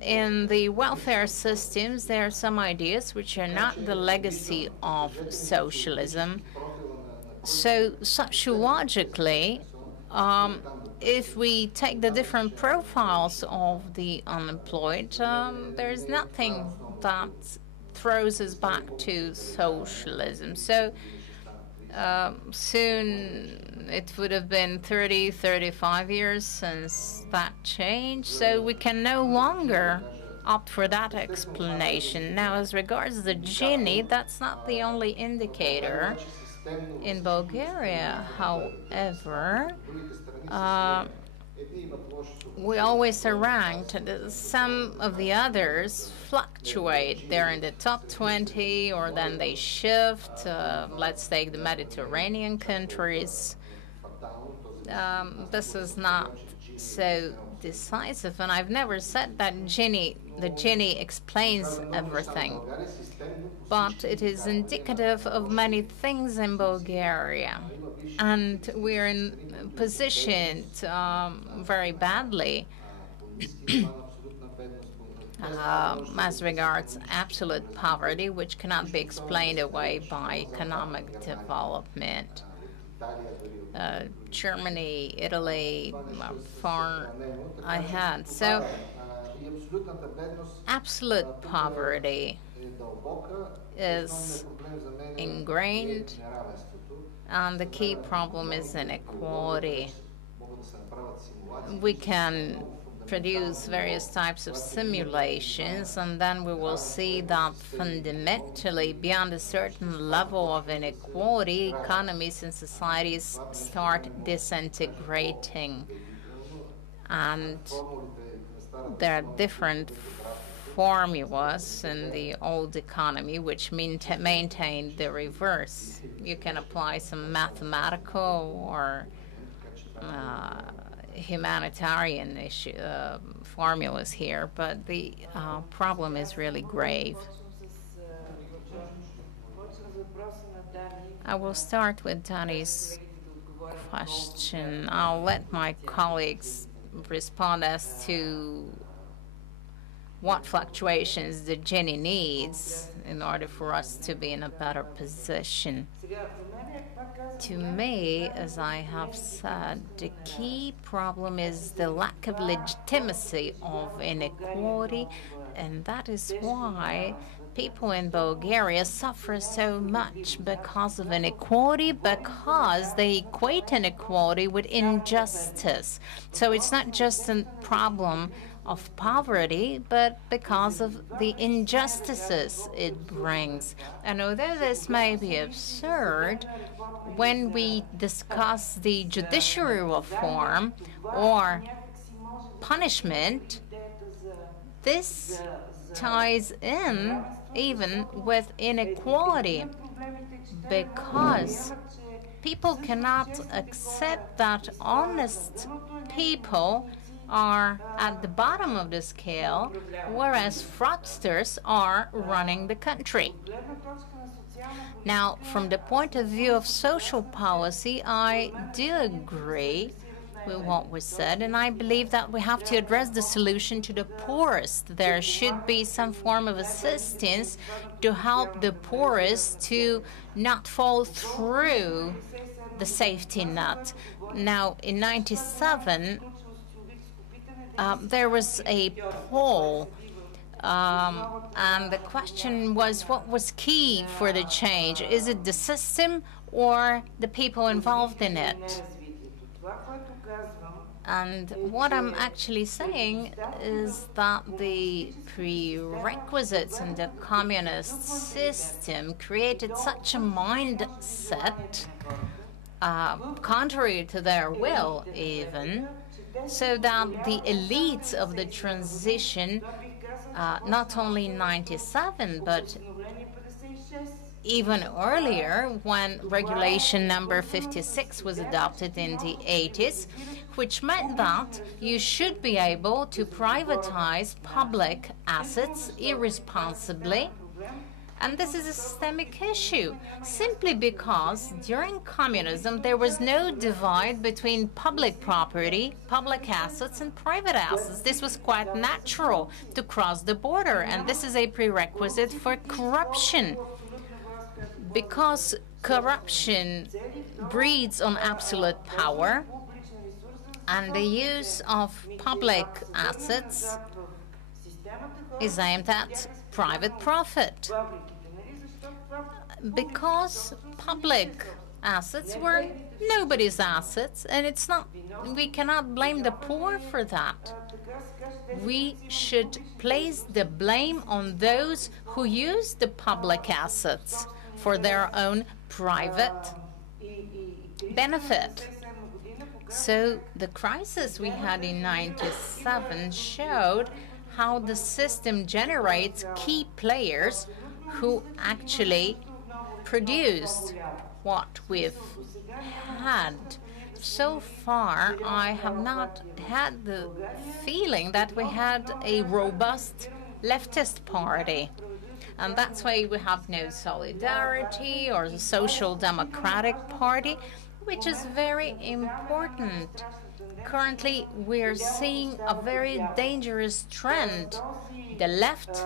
in the welfare systems, there are some ideas which are not the legacy of socialism. So sociologically, if we take the different profiles of the unemployed, there's nothing that throws us back to socialism. So soon it would have been 30, 35 years since that change, so we can no longer opt for that explanation. Now, as regards the Gini, that's not the only indicator. In Bulgaria, however, we always are ranked. Some of the others fluctuate. They're in the top 20, or then they shift. Let's take the Mediterranean countries. This is not so decisive, and I've never said that the Gini explains everything. But it is indicative of many things in Bulgaria, and we're in positioned very badly as regards absolute poverty, which cannot be explained away by economic development. Germany, Italy, far ahead. So absolute poverty is ingrained, and the key problem is inequality. We can produce various types of simulations, and then we will see that fundamentally, beyond a certain level of inequality, economies and societies start disintegrating. And there are different formulas in the old economy which maintain the reverse. You can apply some mathematical or humanitarian formulas here, but the problem is really grave. I will start with Danny's question. I'll let my colleagues respond as to what fluctuations the Gini needs in order for us to be in a better position. To me, as I have said, the key problem is the lack of legitimacy of inequality, and that is why people in Bulgaria suffer so much because of inequality, because they equate inequality with injustice. So it's not just a problem of poverty, but because of the injustices it brings. And although this may be absurd, when we discuss the judiciary reform or punishment, this ties in even with inequality, because people cannot accept that honest people are at the bottom of the scale, whereas fraudsters are running the country. Now, from the point of view of social policy, I do agree with what was said, and I believe that we have to address the solution to the poorest. There should be some form of assistance to help the poorest to not fall through the safety net. Now, in '97, there was a poll, and the question was, what was key for the change? Is it the system or the people involved in it? And what I'm actually saying is that the prerequisites in the communist system created such a mindset, contrary to their will even, so that the elites of the transition, not only in '97, but even earlier, when regulation number 56 was adopted in the '80s, which meant that you should be able to privatize public assets irresponsibly. And this is a systemic issue, simply because during communism there was no divide between public property, public assets, and private assets. This was quite natural to cross the border, and this is a prerequisite for corruption. Because corruption breeds on absolute power, and the use of public assets is aimed at private profit. Because public assets were nobody's assets, and it's not, we cannot blame the poor for that. We should place the blame on those who use the public assets for their own private benefit. So the crisis we had in '97 showed how the system generates key players who actually produced what we've had. So far, I have not had the feeling that we had a robust leftist party. And that's why we have no Solidarity or the Social Democratic Party, which is very important. Currently, we're seeing a very dangerous trend. The left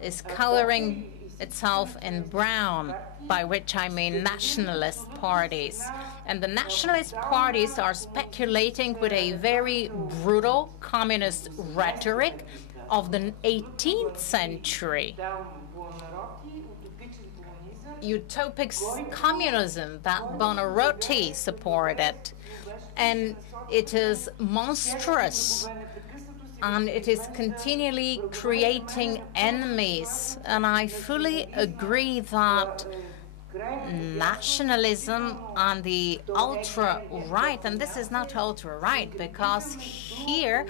is coloring itself in brown, by which I mean nationalist parties. And the nationalist parties are speculating with a very brutal communist rhetoric of the 18th century. Utopic communism that Buonarroti supported. And it is monstrous, and it is continually creating enemies. And I fully agree that nationalism on the ultra-right, and this is not ultra-right, because here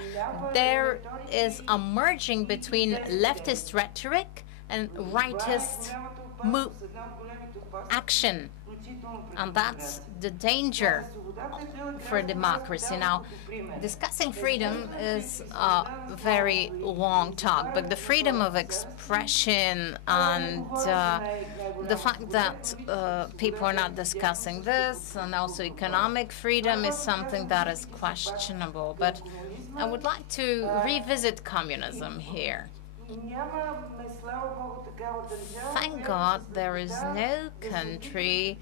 there is a merging between leftist rhetoric and rightist action, and that's the danger for democracy. Now, discussing freedom is a very long talk, but the freedom of expression and the fact that people are not discussing this, and also economic freedom, is something that is questionable. But I would like to revisit communism here. Thank God there is no country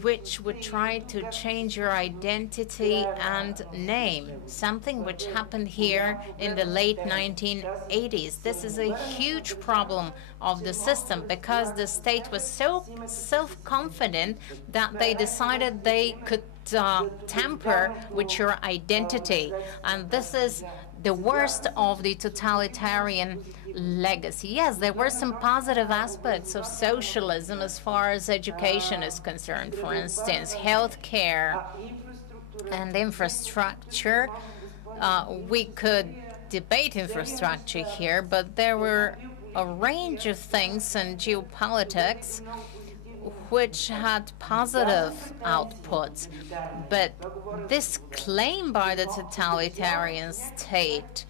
which would try to change your identity and name, something which happened here in the late 1980s. This is a huge problem of the system, because the state was so self-confident that they decided they could tamper with your identity. And this is the worst of the totalitarian legacy. Yes, there were some positive aspects of socialism as far as education is concerned. For instance, healthcare and infrastructure. We could debate infrastructure here, but there were a range of things in geopolitics which had positive outputs. But this claim by the totalitarian state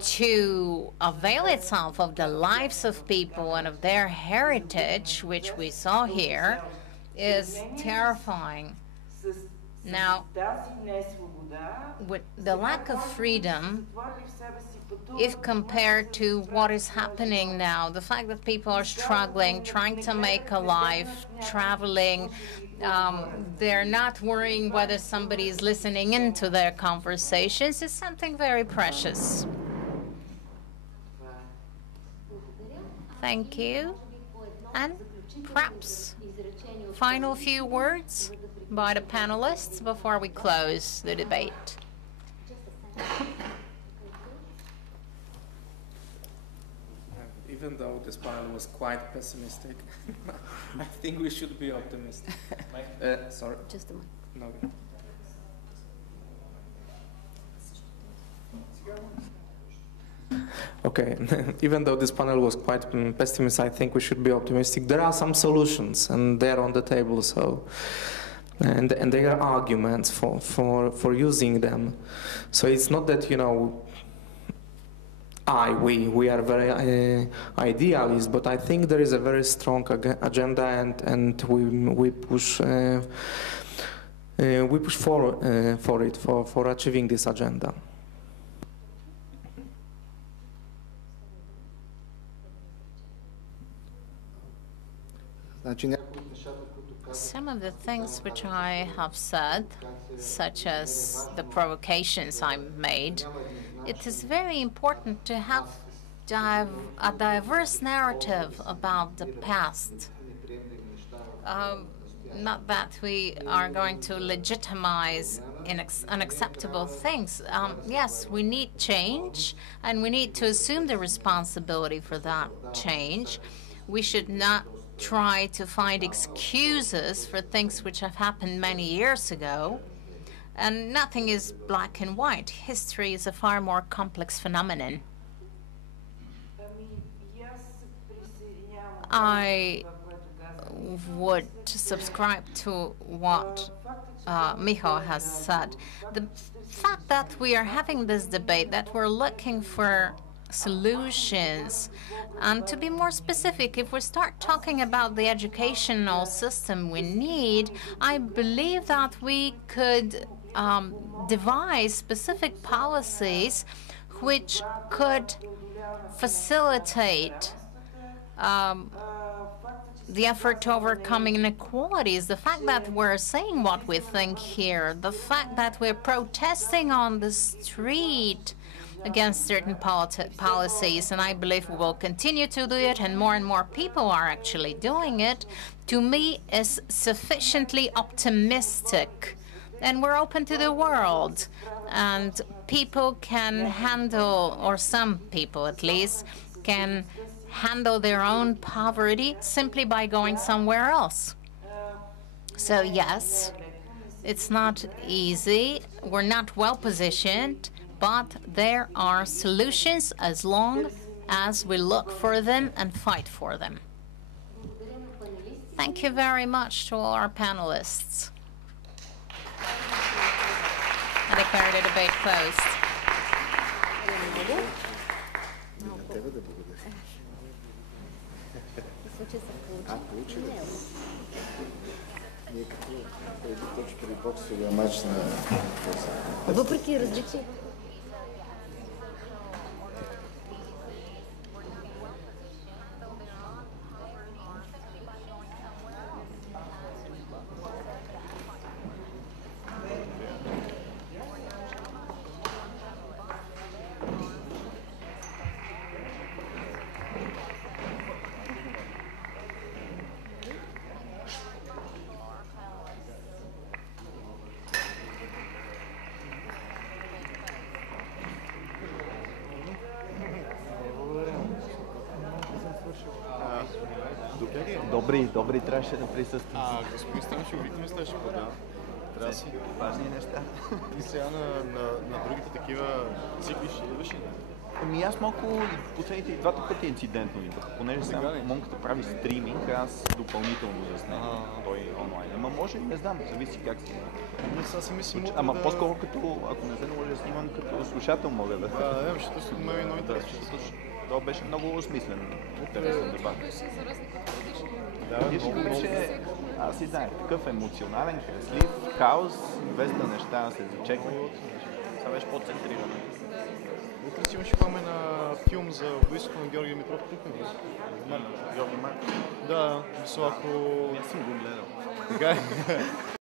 to avail itself of the lives of people and of their heritage, which we saw here, is terrifying. Now, with the lack of freedom, if compared to what is happening now, the fact that people are struggling, trying to make a life, traveling, they're not worrying whether somebody is listening into their conversations, is something very precious. Thank you. And perhaps final few words by the panelists before we close the debate. Even though this panel was quite pessimistic, I think we should be optimistic. Sorry. Just a moment. No. Okay, even though this panel was quite pessimistic, I think we should be optimistic. There are some solutions, and they're on the table. So, and there are arguments for using them. So it's not that, you know, we are very idealist, but I think there is a very strong agenda, and we push for achieving this agenda. Some of the things which I have said, such as the provocations I made, it is very important to have a diverse narrative about the past. Not that we are going to legitimize unacceptable things. Yes, we need change, and we need to assume the responsibility for that change. We should not try to find excuses for things which have happened many years ago. And nothing is black and white. History is a far more complex phenomenon. I would subscribe to what Michal has said. The fact that we are having this debate, that we're looking for solutions, and to be more specific, if we start talking about the educational system we need, I believe that we could devise specific policies which could facilitate the effort to overcome inequalities. The fact that we're saying what we think here, the fact that we're protesting on the street against certain policies, and I believe we will continue to do it, and more people are actually doing it, to me is sufficiently optimistic. And we're open to the world, and people can handle, or some people at least, can handle their own poverty simply by going somewhere else. So yes, it's not easy, we're not well positioned, but there are solutions as long as we look for them and fight for them. Thank you very much to all our panelists. I declare the debate closed. Въпреки различия. Добри трябваше да присъстват. Господин Станчев, ритми ставаше по-да. Трябва да си важни неща. И сега на другите такива цикли ще идваш ли? Ами аз малко и последните двата пъти инцидентно идвах, понеже сега Монката прави стриминг, аз допълнително заснемам той онлайн. Ама може, не знам, зависи как си. Аз си мислим Ама по-скоро като, ако не се наложа, снимам като слушател мога да. Да, защото с мен е много интересно. Това беше много осмислен, интересен дебат. Да, беше, аз си знаех, такъв емоционален, щастлив, хаос, 200 неща се зачекват. Това беше по-центрирано. Утре си имаше ходим на филм за убийството на Георги Димитров тук. Георги Марков. Да, Слако... Аз съм го гледал. Така е.